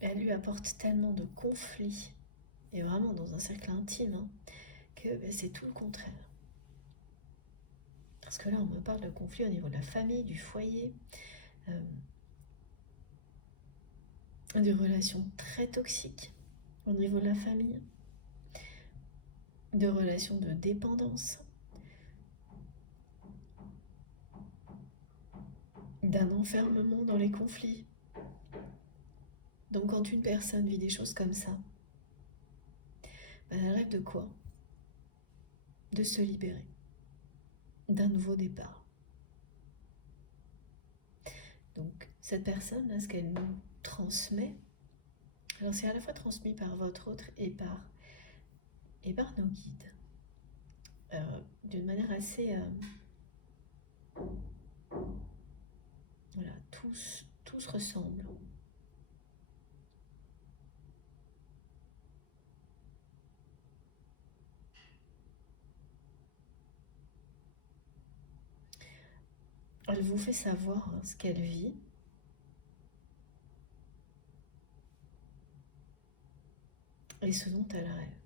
Elle lui apporte tellement de conflits, et vraiment dans un cercle intime, que c'est tout le contraire. Parce que là, on me parle de conflits au niveau de la famille, du foyer, de relations très toxiques au niveau de la famille, de relations de dépendance, d'un enfermement dans les conflits. Donc quand une personne vit des choses comme ça, elle rêve de quoi? De se libérer, d'un nouveau départ. Donc cette personne, là, ce qu'elle nous transmet, alors c'est à la fois transmis par votre autre et par nos guides, d'une manière assez... voilà, tous ressemblent. Elle vous fait savoir ce qu'elle vit. Et ce dont elle rêve.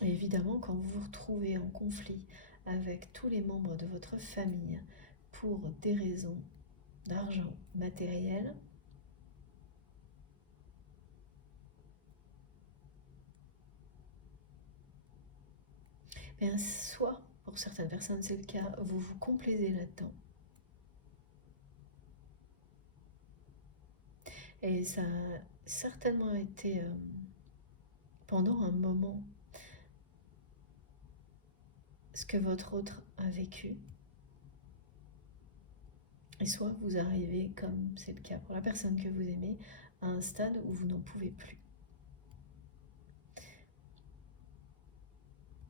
Et évidemment, quand vous vous retrouvez en conflit avec tous les membres de votre famille pour des raisons d'argent matériel, bien soit, pour certaines personnes c'est le cas, vous vous complaisez là-dedans. Et ça a certainement été pendant un moment ce que votre autre a vécu. Et soit vous arrivez, comme c'est le cas pour la personne que vous aimez, à un stade où vous n'en pouvez plus.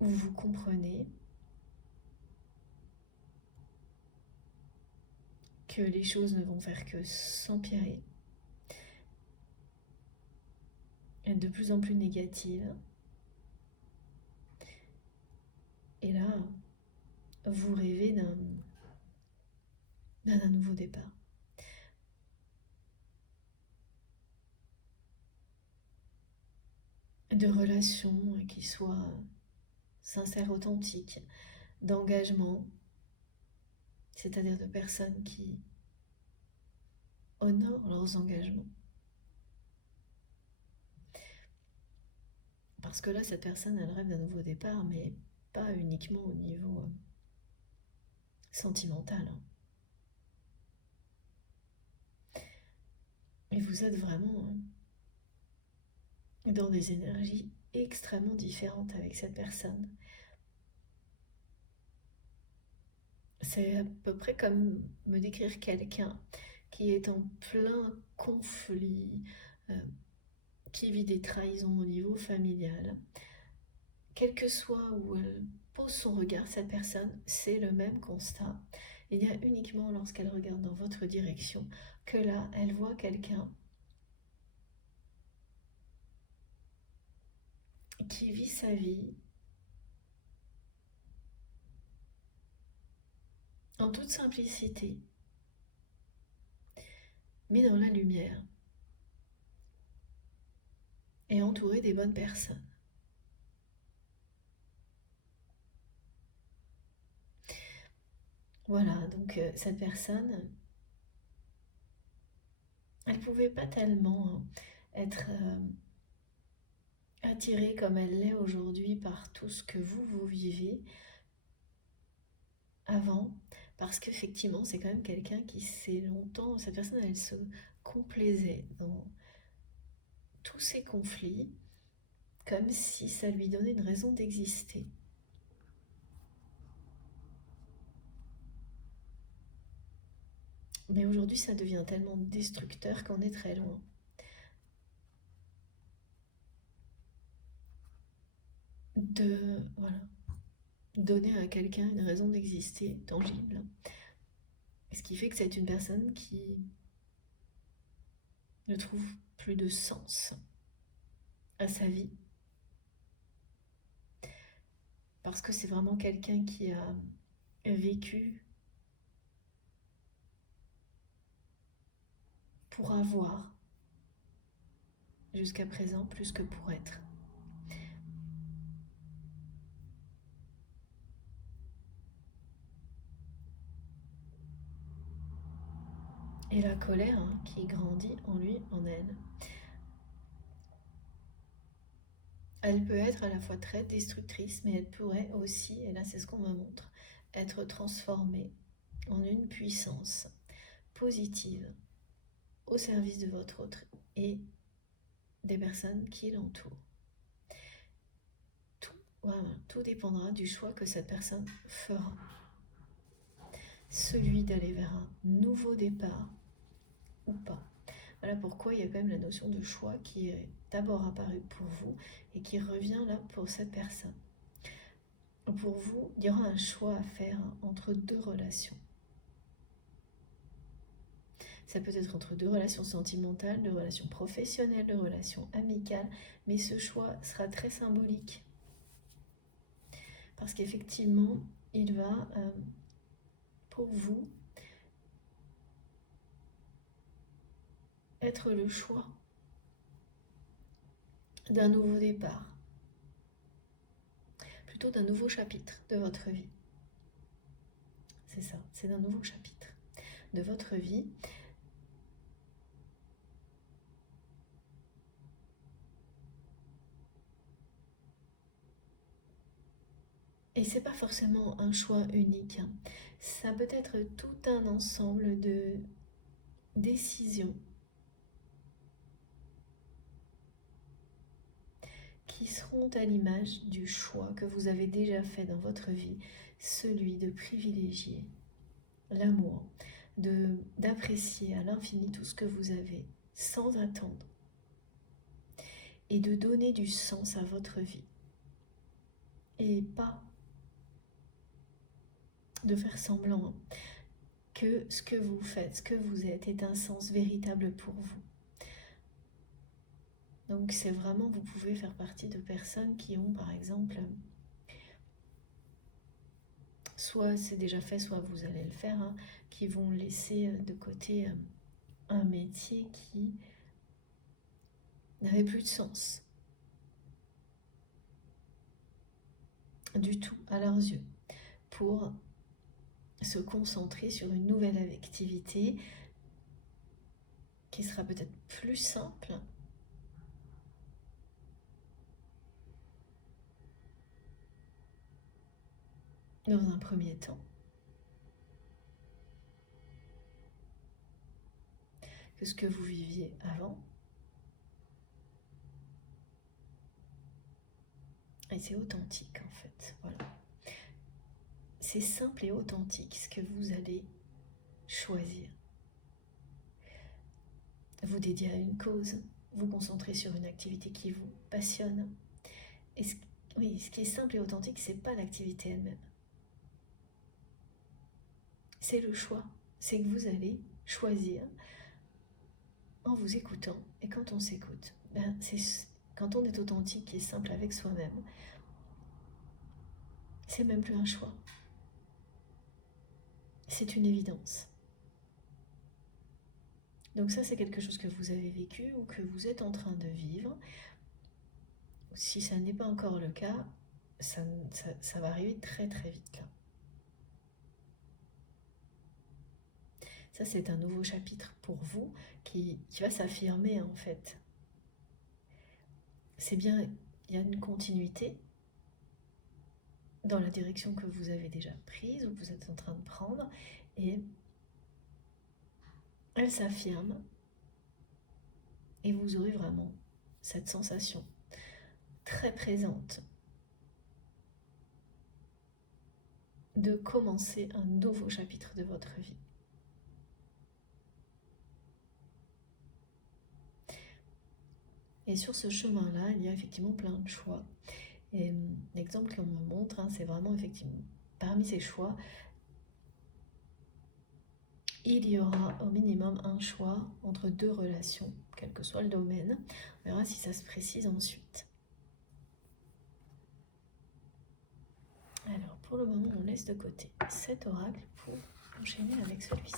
Où vous comprenez que les choses ne vont faire que s'empirer, être de plus en plus négatives. Et là, vous rêvez d'un nouveau départ. De relations qui soient sincères, authentiques, d'engagement, c'est-à-dire de personnes qui honorent leurs engagements. Parce que là, cette personne, elle rêve d'un nouveau départ, mais pas uniquement au niveau sentimental. Et vous êtes vraiment dans des énergies extrêmement différentes avec cette personne. C'est à peu près comme me décrire quelqu'un qui est en plein conflit, qui vit des trahisons au niveau familial. Quel que soit où elle pose son regard, cette personne, c'est le même constat. Il y a uniquement lorsqu'elle regarde dans votre direction que là, elle voit quelqu'un qui vit sa vie en toute simplicité, mais dans la lumière et entouré des bonnes personnes. Voilà, donc cette personne, elle pouvait pas tellement être attirée comme elle l'est aujourd'hui par tout ce que vous vivez avant, parce qu'effectivement, c'est quand même quelqu'un qui s'est longtemps, cette personne, elle se complaisait dans tous ces conflits, comme si ça lui donnait une raison d'exister. Mais aujourd'hui, ça devient tellement destructeur qu'on est très loin. Voilà, donner à quelqu'un une raison d'exister tangible. Ce qui fait que c'est une personne qui ne trouve plus de sens à sa vie. Parce que c'est vraiment quelqu'un qui a vécu pour avoir jusqu'à présent plus que pour être. Et la colère qui grandit en lui, en elle, elle peut être à la fois très destructrice, mais elle pourrait aussi, et là c'est ce qu'on me montre, être transformée en une puissance positive au service de votre autre et des personnes qui l'entourent. Tout dépendra du choix que cette personne fera. Celui d'aller vers un nouveau départ ou pas. Voilà pourquoi il y a quand même la notion de choix qui est d'abord apparue pour vous et qui revient là pour cette personne. Pour vous, il y aura un choix à faire entre deux relations. Ça peut être entre deux relations sentimentales, deux relations professionnelles, deux relations amicales, mais ce choix sera très symbolique. Parce qu'effectivement, il va, pour vous, être le choix d'un nouveau départ, plutôt d'un nouveau chapitre de votre vie. C'est ça, c'est d'un nouveau chapitre de votre vie. Et c'est pas forcément un choix unique. Ça peut être tout un ensemble de décisions qui seront à l'image du choix que vous avez déjà fait dans votre vie, celui de privilégier l'amour, d'apprécier à l'infini tout ce que vous avez sans attendre et de donner du sens à votre vie et pas de faire semblant que ce que vous faites, ce que vous êtes est un sens véritable pour vous. Donc c'est vraiment, vous pouvez faire partie de personnes qui ont par exemple, soit c'est déjà fait, soit vous allez le faire, qui vont laisser de côté un métier qui n'avait plus de sens du tout à leurs yeux pour se concentrer sur une nouvelle activité qui sera peut-être plus simple dans un premier temps que ce que vous viviez avant. Et c'est authentique en fait, voilà. C'est simple et authentique ce que vous allez choisir. Vous dédier à une cause, vous concentrer sur une activité qui vous passionne. Et ce qui est simple et authentique, c'est pas l'activité elle-même. C'est le choix. C'est que vous allez choisir en vous écoutant. Et quand on s'écoute, quand on est authentique et simple avec soi-même, c'est même plus un choix. C'est une évidence. Donc ça, c'est quelque chose que vous avez vécu ou que vous êtes en train de vivre. Si ça n'est pas encore le cas, ça va arriver très très vite là. Ça, c'est un nouveau chapitre pour vous qui va s'affirmer en fait. C'est bien il y a une continuité dans la direction que vous avez déjà prise ou que vous êtes en train de prendre, et elle s'affirme, et vous aurez vraiment cette sensation très présente de commencer un nouveau chapitre de votre vie. Et sur ce chemin-là, il y a effectivement plein de choix. Et l'exemple qu'on me montre, c'est vraiment effectivement, parmi ces choix, il y aura au minimum un choix entre deux relations, quel que soit le domaine. On verra si ça se précise ensuite. Alors, pour le moment, on laisse de côté cet oracle pour enchaîner avec celui-ci.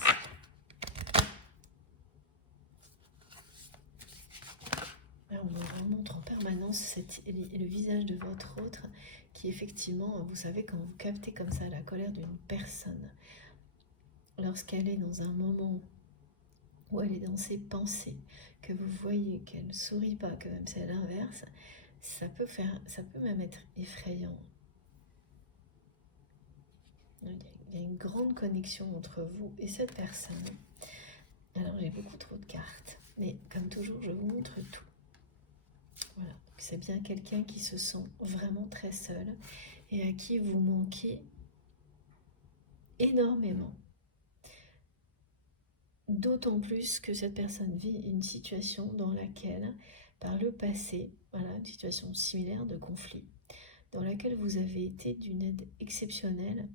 Là, on montre en permanence le visage de votre autre qui, effectivement, vous savez, quand vous captez comme ça la colère d'une personne, lorsqu'elle est dans un moment où elle est dans ses pensées, que vous voyez qu'elle ne sourit pas, que même c'est l'inverse, ça peut même être effrayant. Il y a une grande connexion entre vous et cette personne. Alors j'ai beaucoup trop de cartes, mais comme toujours, je vous montre tout. Voilà, c'est bien quelqu'un qui se sent vraiment très seul et à qui vous manquez énormément. D'autant plus que cette personne vit une situation dans laquelle, par le passé, voilà, une situation similaire de conflit, dans laquelle vous avez été d'une aide exceptionnelle.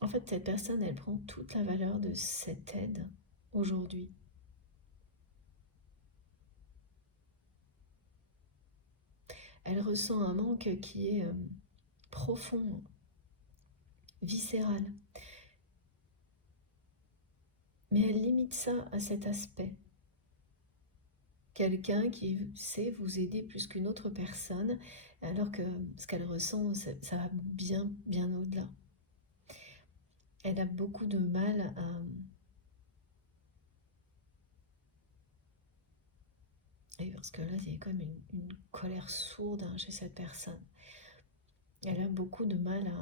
En fait, cette personne, elle prend toute la valeur de cette aide aujourd'hui. Elle ressent un manque qui est profond, viscéral. Mais elle limite ça à cet aspect. Quelqu'un qui sait vous aider plus qu'une autre personne, alors que ce qu'elle ressent, ça va bien, bien au-delà. Elle a beaucoup de mal à... Et parce que là, il y a comme une colère sourde chez cette personne. Elle a beaucoup de mal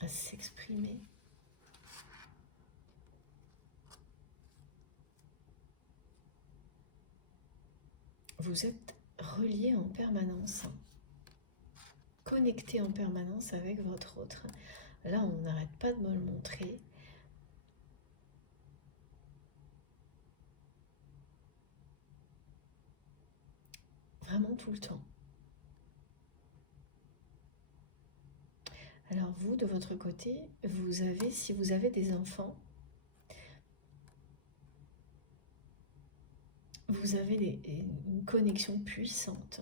à s'exprimer. Vous êtes reliés en permanence, connectés en permanence avec votre autre. Là, on n'arrête pas de me le montrer. Vraiment tout le temps. Alors vous, de votre côté, si vous avez des enfants, vous avez une connexion puissante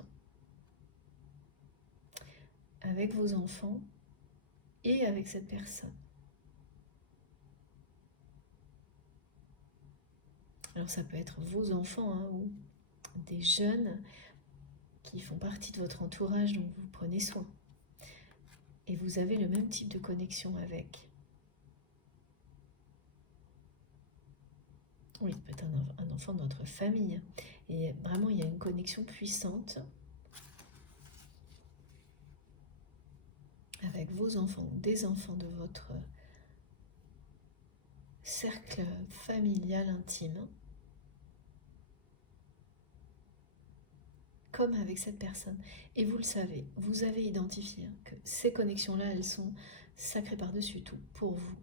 avec vos enfants et avec cette personne. Alors ça peut être vos enfants ou des jeunes qui font partie de votre entourage dont vous prenez soin. Et vous avez le même type de connexion avec. Oui, peut-être un enfant de votre famille. Et vraiment, il y a une connexion puissante avec vos enfants, des enfants de votre cercle familial intime, comme avec cette personne. Et vous le savez, vous avez identifié que ces connexions-là, elles sont sacrées par-dessus tout pour vous.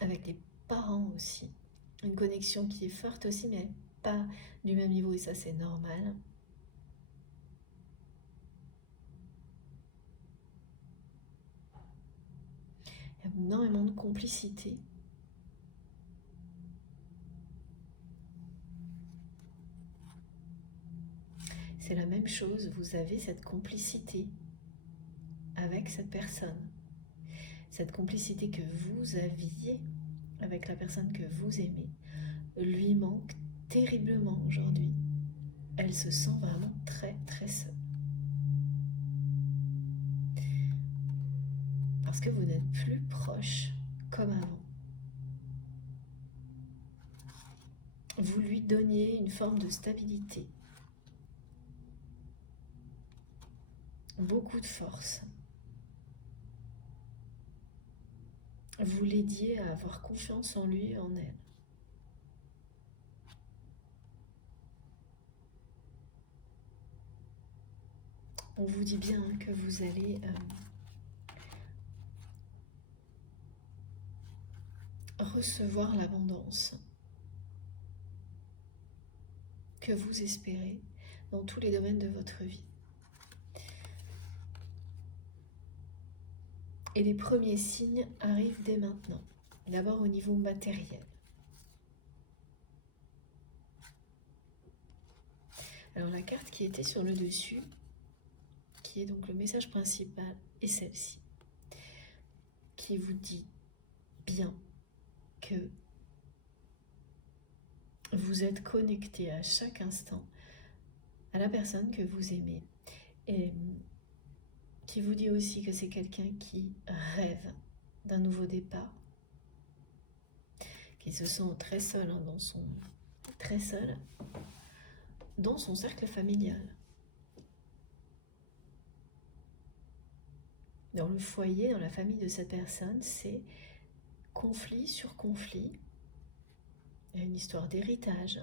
Avec les parents aussi. Une connexion qui est forte aussi, mais pas du même niveau, et ça c'est normal. Il y a énormément de complicité. C'est la même chose, vous avez cette complicité avec cette personne. Cette complicité que vous aviez avec la personne que vous aimez lui manque terriblement aujourd'hui. Elle se sent vraiment très très seule. Parce que vous n'êtes plus proche comme avant. vous lui donniez une forme de stabilité, beaucoup de force. Vous l'aidiez à avoir confiance en lui et en elle. On vous dit bien que vous allez recevoir l'abondance que vous espérez dans tous les domaines de votre vie. Et les premiers signes arrivent dès maintenant. D'abord au niveau matériel. Alors la carte qui était sur le dessus, qui est donc le message principal, est celle-ci, qui vous dit bien que vous êtes connecté à chaque instant à la personne que vous aimez, et qui vous dit aussi que c'est quelqu'un qui rêve d'un nouveau départ, qui se sent très seul, très seul dans son cercle familial. Dans le foyer, dans la famille de cette personne, c'est conflit sur conflit. Il y a une histoire d'héritage,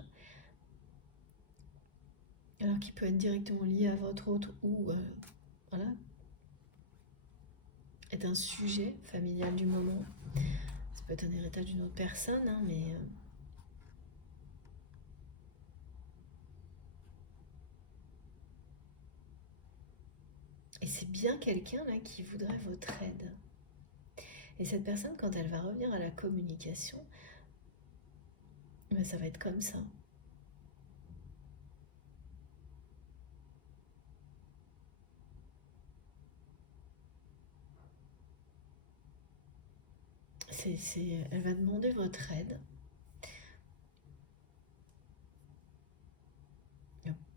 alors qui peut être directement lié à votre autre ou voilà, est un sujet familial du moment. Ça peut être un héritage d'une autre personne, hein, mais et c'est bien quelqu'un là qui voudrait votre aide. Et cette personne, quand elle va revenir à la communication, ben ça va être comme ça. Elle va demander votre aide.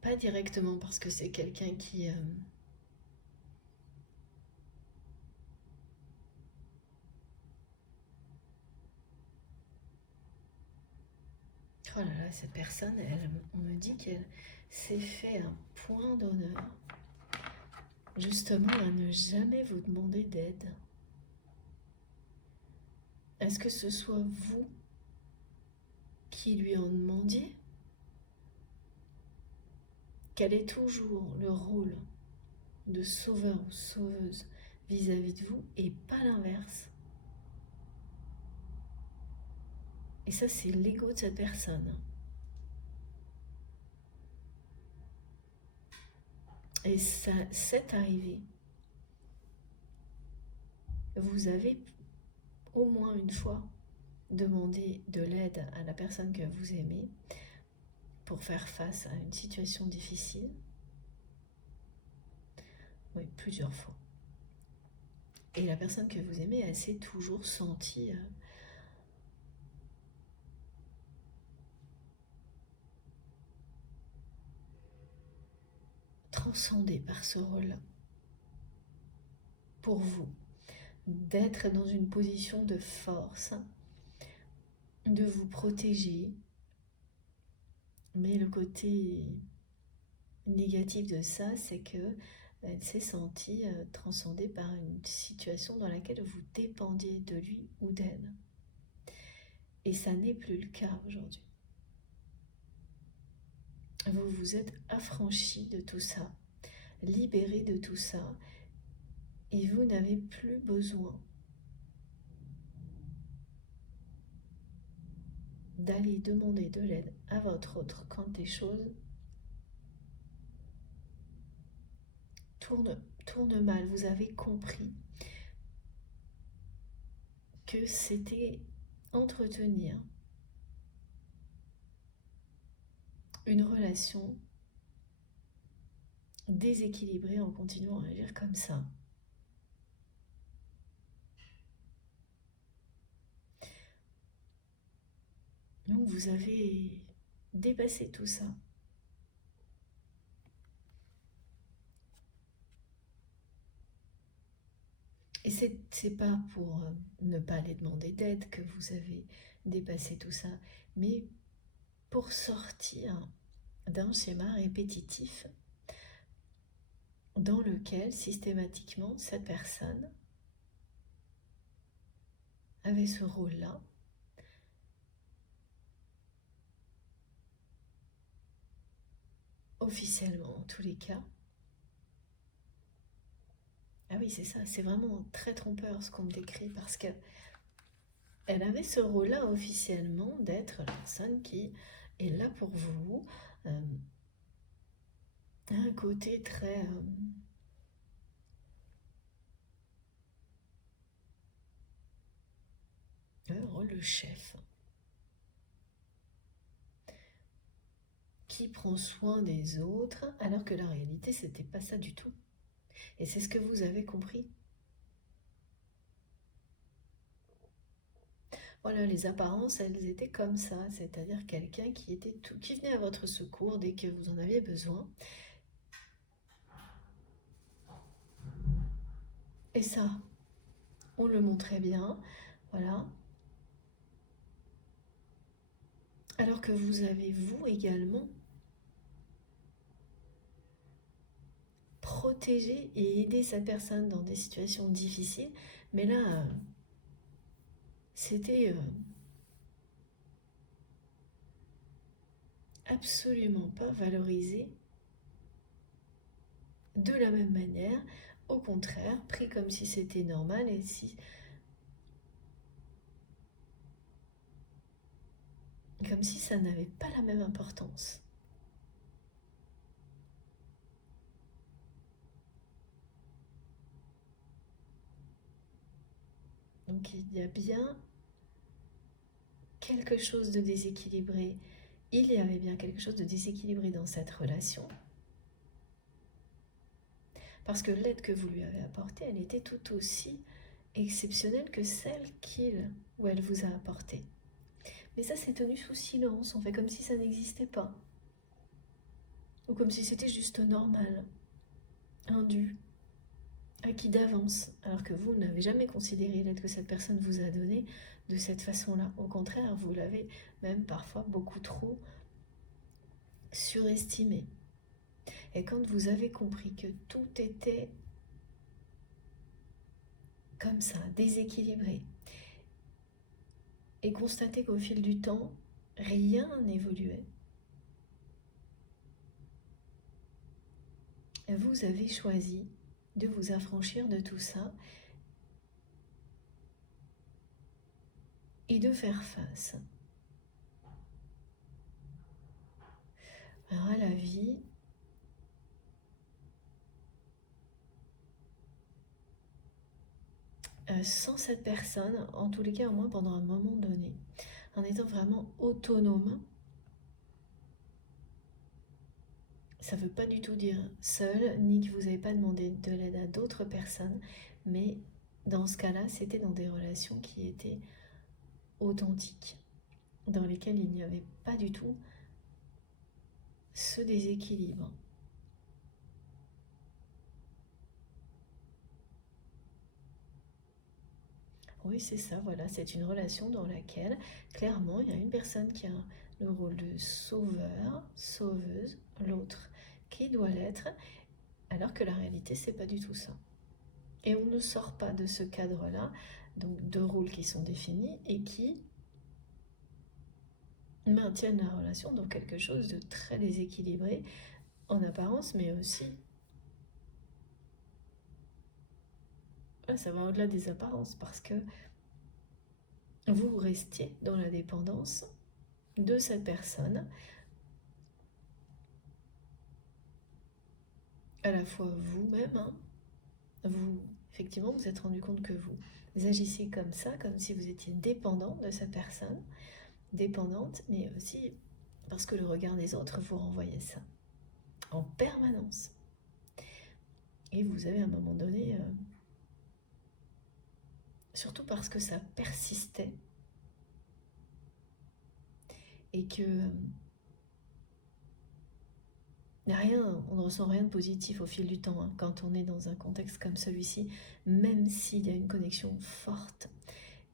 Pas directement parce que c'est quelqu'un qui... Oh là là, cette personne, on me dit qu'elle s'est fait un point d'honneur justement à ne jamais vous demander d'aide. Est-ce que ce soit vous qui lui en demandiez? Quel est toujours le rôle de sauveur ou sauveuse vis-à-vis de vous et pas l'inverse? Et ça, c'est l'ego de cette personne. Et ça, c'est arrivé. Vous avez au moins une fois demandé de l'aide à la personne que vous aimez pour faire face à une situation difficile. Oui, plusieurs fois. Et la personne que vous aimez, elle s'est toujours sentie transcendée par ce rôle pour vous, d'être dans une position de force, de vous protéger. Mais le côté négatif de ça, c'est que elle s'est sentie transcendée par une situation dans laquelle vous dépendiez de lui ou d'elle. Et ça n'est plus le cas aujourd'hui. Vous vous êtes affranchi de tout ça, libéré de tout ça, et vous n'avez plus besoin d'aller demander de l'aide à votre autre quand des choses tournent mal. Vous avez compris que c'était entretenir une relation déséquilibrée en continuant à agir comme ça. Donc vous avez dépassé tout ça. Et c'est pas pour ne pas aller demander d'aide que vous avez dépassé tout ça, mais pour sortir d'un schéma répétitif dans lequel systématiquement cette personne avait ce rôle-là, officiellement en tous les cas. Ah oui, c'est ça, c'est vraiment très trompeur ce qu'on me décrit, parce que elle avait ce rôle-là officiellement d'être la personne qui est là pour vous, un côté très le chef qui prend soin des autres, alors que la réalité c'était pas ça du tout. Et c'est ce que vous avez compris. Voilà, les apparences, elles étaient comme ça, c'est-à-dire quelqu'un qui était tout, qui venait à votre secours dès que vous en aviez besoin. Et ça, on le montrait bien, voilà. Alors que vous avez, vous également, protégé et aidé cette personne dans des situations difficiles. Mais là, c'était absolument pas valorisé de la même manière. Au contraire, pris comme si c'était normal et si... comme si ça n'avait pas la même importance. Donc il y a bien quelque chose de déséquilibré. Il y avait bien quelque chose de déséquilibré dans cette relation. Parce que l'aide que vous lui avez apportée, elle était tout aussi exceptionnelle que celle qu'il ou elle vous a apportée. Mais ça, c'est tenu sous silence. On fait comme si ça n'existait pas. Ou comme si c'était juste normal. Un dû. Acquis d'avance. Alors que vous n'avez jamais considéré l'aide que cette personne vous a donnée de cette façon-là. Au contraire, vous l'avez même parfois beaucoup trop surestimé. Et quand vous avez compris que tout était comme ça, déséquilibré, et constaté qu'au fil du temps, rien n'évoluait, vous avez choisi de vous affranchir de tout ça et de faire face à la vie sans cette personne, en tous les cas au moins pendant un moment donné, en étant vraiment autonome. Ça ne veut pas du tout dire seul, ni que vous n'avez pas demandé de l'aide à d'autres personnes, mais dans ce cas-là, c'était dans des relations qui étaient authentiques, dans lesquelles il n'y avait pas du tout ce déséquilibre. Oui, c'est ça, voilà, c'est une relation dans laquelle, clairement, il y a une personne qui a le rôle de sauveur, sauveuse, l'autre qui doit l'être, alors que la réalité, c'est pas du tout ça. Et on ne sort pas de ce cadre-là, donc deux rôles qui sont définis et qui maintiennent la relation dans quelque chose de très déséquilibré en apparence, mais aussi, ça va au-delà des apparences, parce que vous restiez dans la dépendance de cette personne, à la fois vous-même, vous, effectivement, vous êtes rendu compte que vous agissez comme ça, comme si vous étiez dépendant de cette personne, dépendante, mais aussi parce que le regard des autres vous renvoyait ça en permanence. Et vous avez à un moment donné, surtout parce que ça persistait, et que rien, on ne ressent rien de positif au fil du temps quand on est dans un contexte comme celui-ci, même s'il y a une connexion forte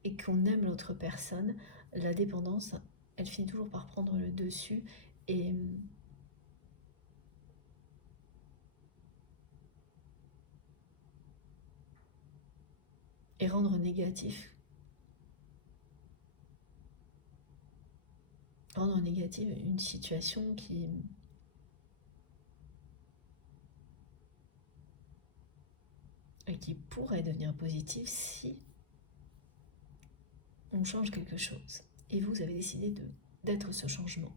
et qu'on aime l'autre personne, la dépendance elle finit toujours par prendre le dessus et rendre négatif. Rendre négative une situation qui pourrait devenir positive si on change quelque chose. Et vous avez décidé d'être ce changement,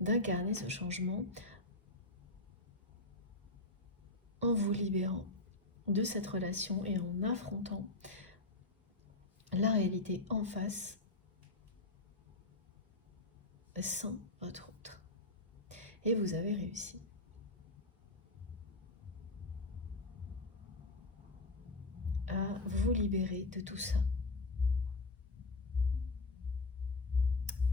d'incarner ce changement en vous libérant de cette relation et en affrontant la réalité en face sans votre autre. Et vous avez réussi. À vous libérer de tout ça.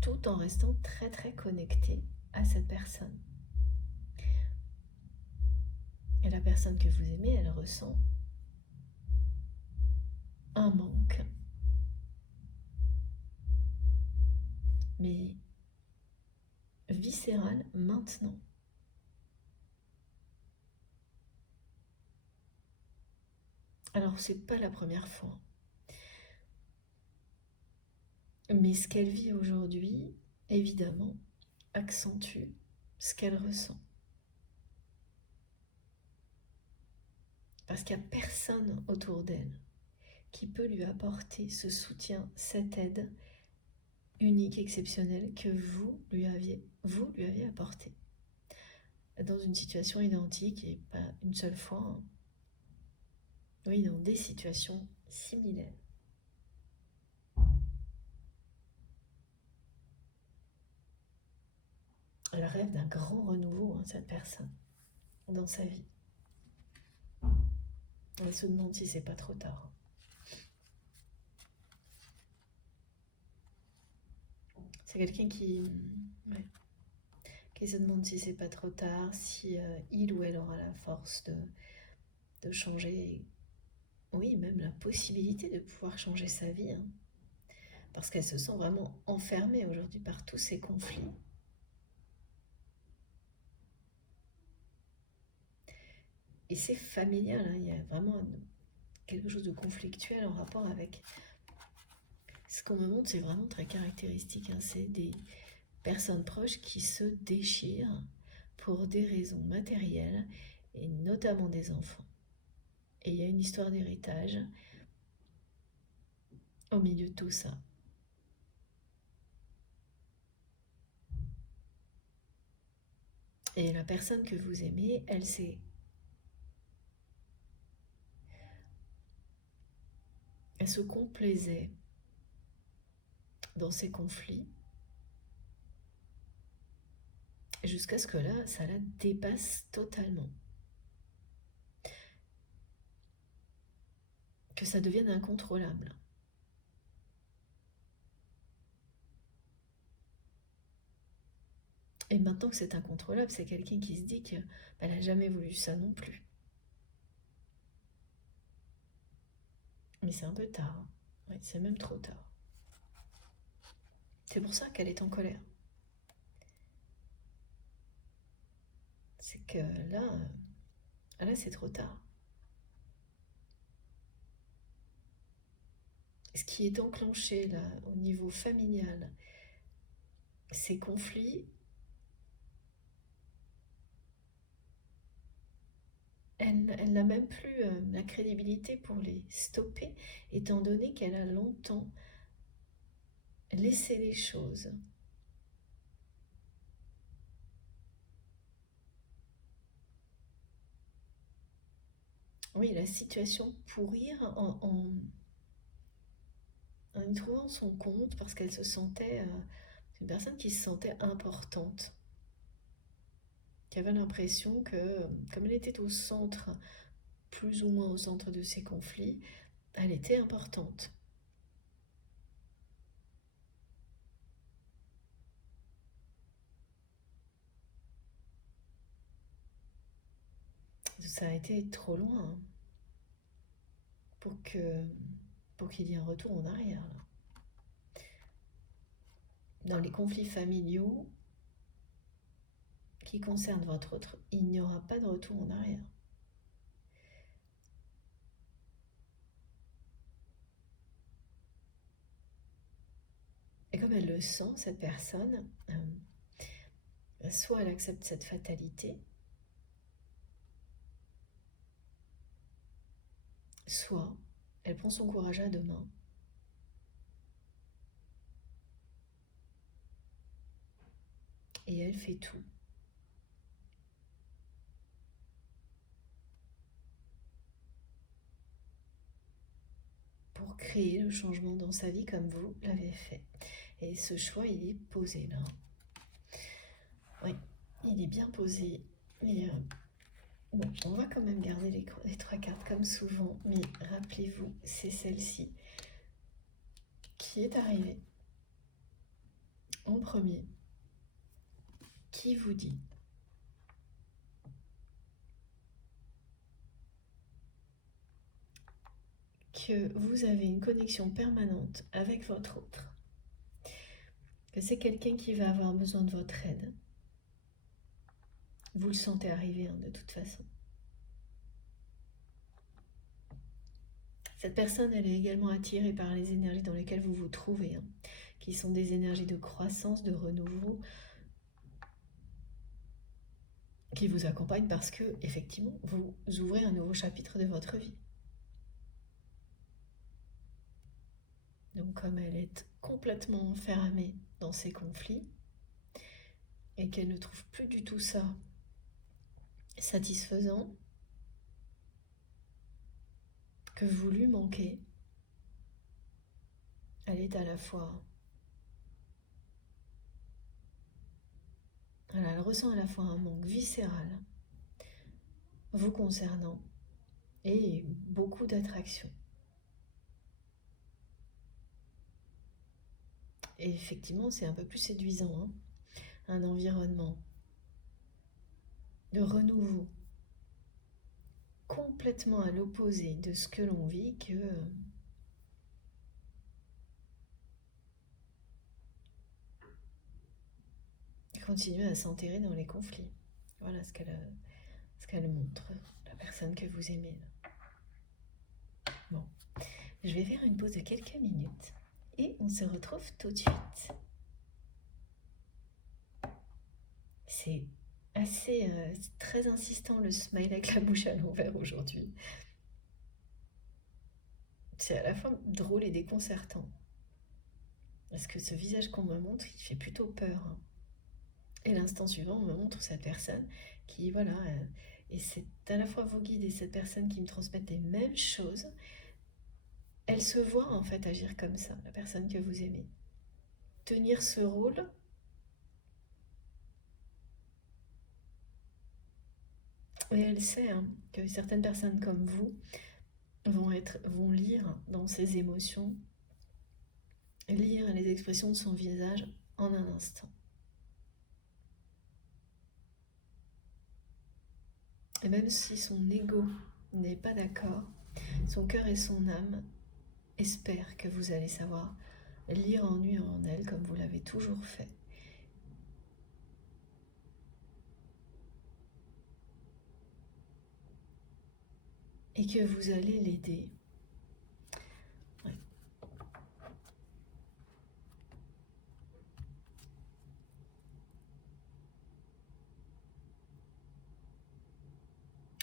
Tout en restant très très connecté à cette personne. Et la personne que vous aimez, elle ressent un manque. Mais viscéral maintenant. Alors c'est pas la première fois. Mais ce qu'elle vit aujourd'hui, évidemment, accentue ce qu'elle ressent. Parce qu'il n'y a personne autour d'elle qui peut lui apporter ce soutien, cette aide unique, exceptionnelle que vous lui aviez apporté. Dans une situation identique et pas une seule fois. Hein. Oui, dans des situations similaires. Elle rêve d'un grand renouveau, hein, cette personne, dans sa vie. Elle se demande si c'est pas trop tard. C'est quelqu'un qui se demande si c'est pas trop tard, si il ou elle aura la force de changer. Oui, même la possibilité de pouvoir changer sa vie. Hein, parce qu'elle se sent vraiment enfermée aujourd'hui par tous ces conflits. Et c'est familial, hein, il y a vraiment quelque chose de conflictuel en rapport avec ce qu'on me montre, c'est vraiment très caractéristique. Hein, c'est des personnes proches qui se déchirent pour des raisons matérielles et notamment des enfants. Et il y a une histoire d'héritage au milieu de tout ça. Et la personne que vous aimez, elle se complaisait dans ces conflits jusqu'à ce que là, ça la dépasse totalement. Que ça devienne incontrôlable. Et maintenant que c'est incontrôlable, c'est quelqu'un qui se dit qu'elle n'a jamais voulu ça non plus. Mais c'est un peu tard. Hein. Oui, c'est même trop tard. C'est pour ça qu'elle est en colère. C'est que là c'est trop tard. Ce qui est enclenché là, au niveau familial, ces conflits, elle n'a même plus la crédibilité pour les stopper, étant donné qu'elle a longtemps laissé les choses. Oui, la situation pourrir en y trouvant son compte parce qu'elle se sentait, une personne qui se sentait importante, qui avait l'impression que, comme elle était au centre, plus ou moins au centre de ces conflits, elle était importante. Ça a été trop loin hein, pour qu'il y ait un retour en arrière. Là. dans les conflits familiaux qui concernent votre autre, il n'y aura pas de retour en arrière. Et comme elle le sent, cette personne, soit elle accepte cette fatalité, soit elle prend son courage à deux mains et elle fait tout pour créer le changement dans sa vie comme vous l'avez fait. Et ce choix, il est posé là. Oui, il est bien posé. Et bon, on va quand même garder les trois cartes comme souvent, mais rappelez-vous, c'est celle-ci qui est arrivée en premier, qui vous dit que vous avez une connexion permanente avec votre autre, que c'est quelqu'un qui va avoir besoin de votre aide. Vous le sentez arriver de toute façon. Cette personne, elle est également attirée par les énergies dans lesquelles vous vous trouvez, qui sont des énergies de croissance, de renouveau, qui vous accompagnent parce que, effectivement, vous ouvrez un nouveau chapitre de votre vie. Donc, comme elle est complètement enfermée dans ces conflits et qu'elle ne trouve plus du tout ça satisfaisant, que vous lui manquez, elle est à la fois... Elle ressent à la fois un manque viscéral vous concernant et beaucoup d'attraction. Et effectivement, c'est un peu plus séduisant, un environnement de renouveau complètement à l'opposé de ce que l'on vit que continuer à s'enterrer dans les conflits. Voilà ce qu'elle montre, la personne que vous aimez. Bon, je vais faire une pause de quelques minutes et on se retrouve tout de suite. C'est assez très insistant le smile avec la bouche à l'envers aujourd'hui. C'est à la fois drôle et déconcertant. Parce que ce visage qu'on me montre, il fait plutôt peur. Et l'instant suivant, on me montre cette personne qui, voilà, et c'est à la fois vos guides et cette personne qui me transmettent les mêmes choses. Elle se voit en fait agir comme ça, la personne que vous aimez. Tenir ce rôle. Et elle sait que certaines personnes comme vous vont lire dans ses émotions, lire les expressions de son visage en un instant. Et même si son ego n'est pas d'accord, son cœur et son âme espèrent que vous allez savoir lire en lui en elle comme vous l'avez toujours fait. Et que vous allez l'aider. Ouais.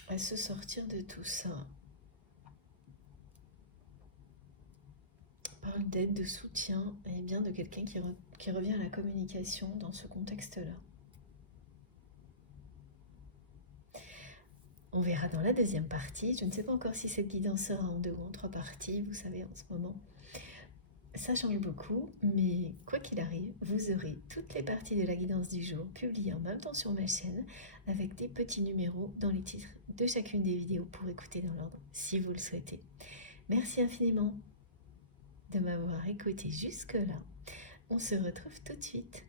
À se sortir de tout ça. On parle d'aide, de soutien, et bien de quelqu'un qui revient à la communication dans ce contexte-là. On verra dans la deuxième partie. Je ne sais pas encore si cette guidance sera en 2 ou en 3 parties. Vous savez, en ce moment, ça change beaucoup. Mais quoi qu'il arrive, vous aurez toutes les parties de la guidance du jour publiées en même temps sur ma chaîne avec des petits numéros dans les titres de chacune des vidéos pour écouter dans l'ordre si vous le souhaitez. Merci infiniment de m'avoir écouté jusque-là. On se retrouve tout de suite.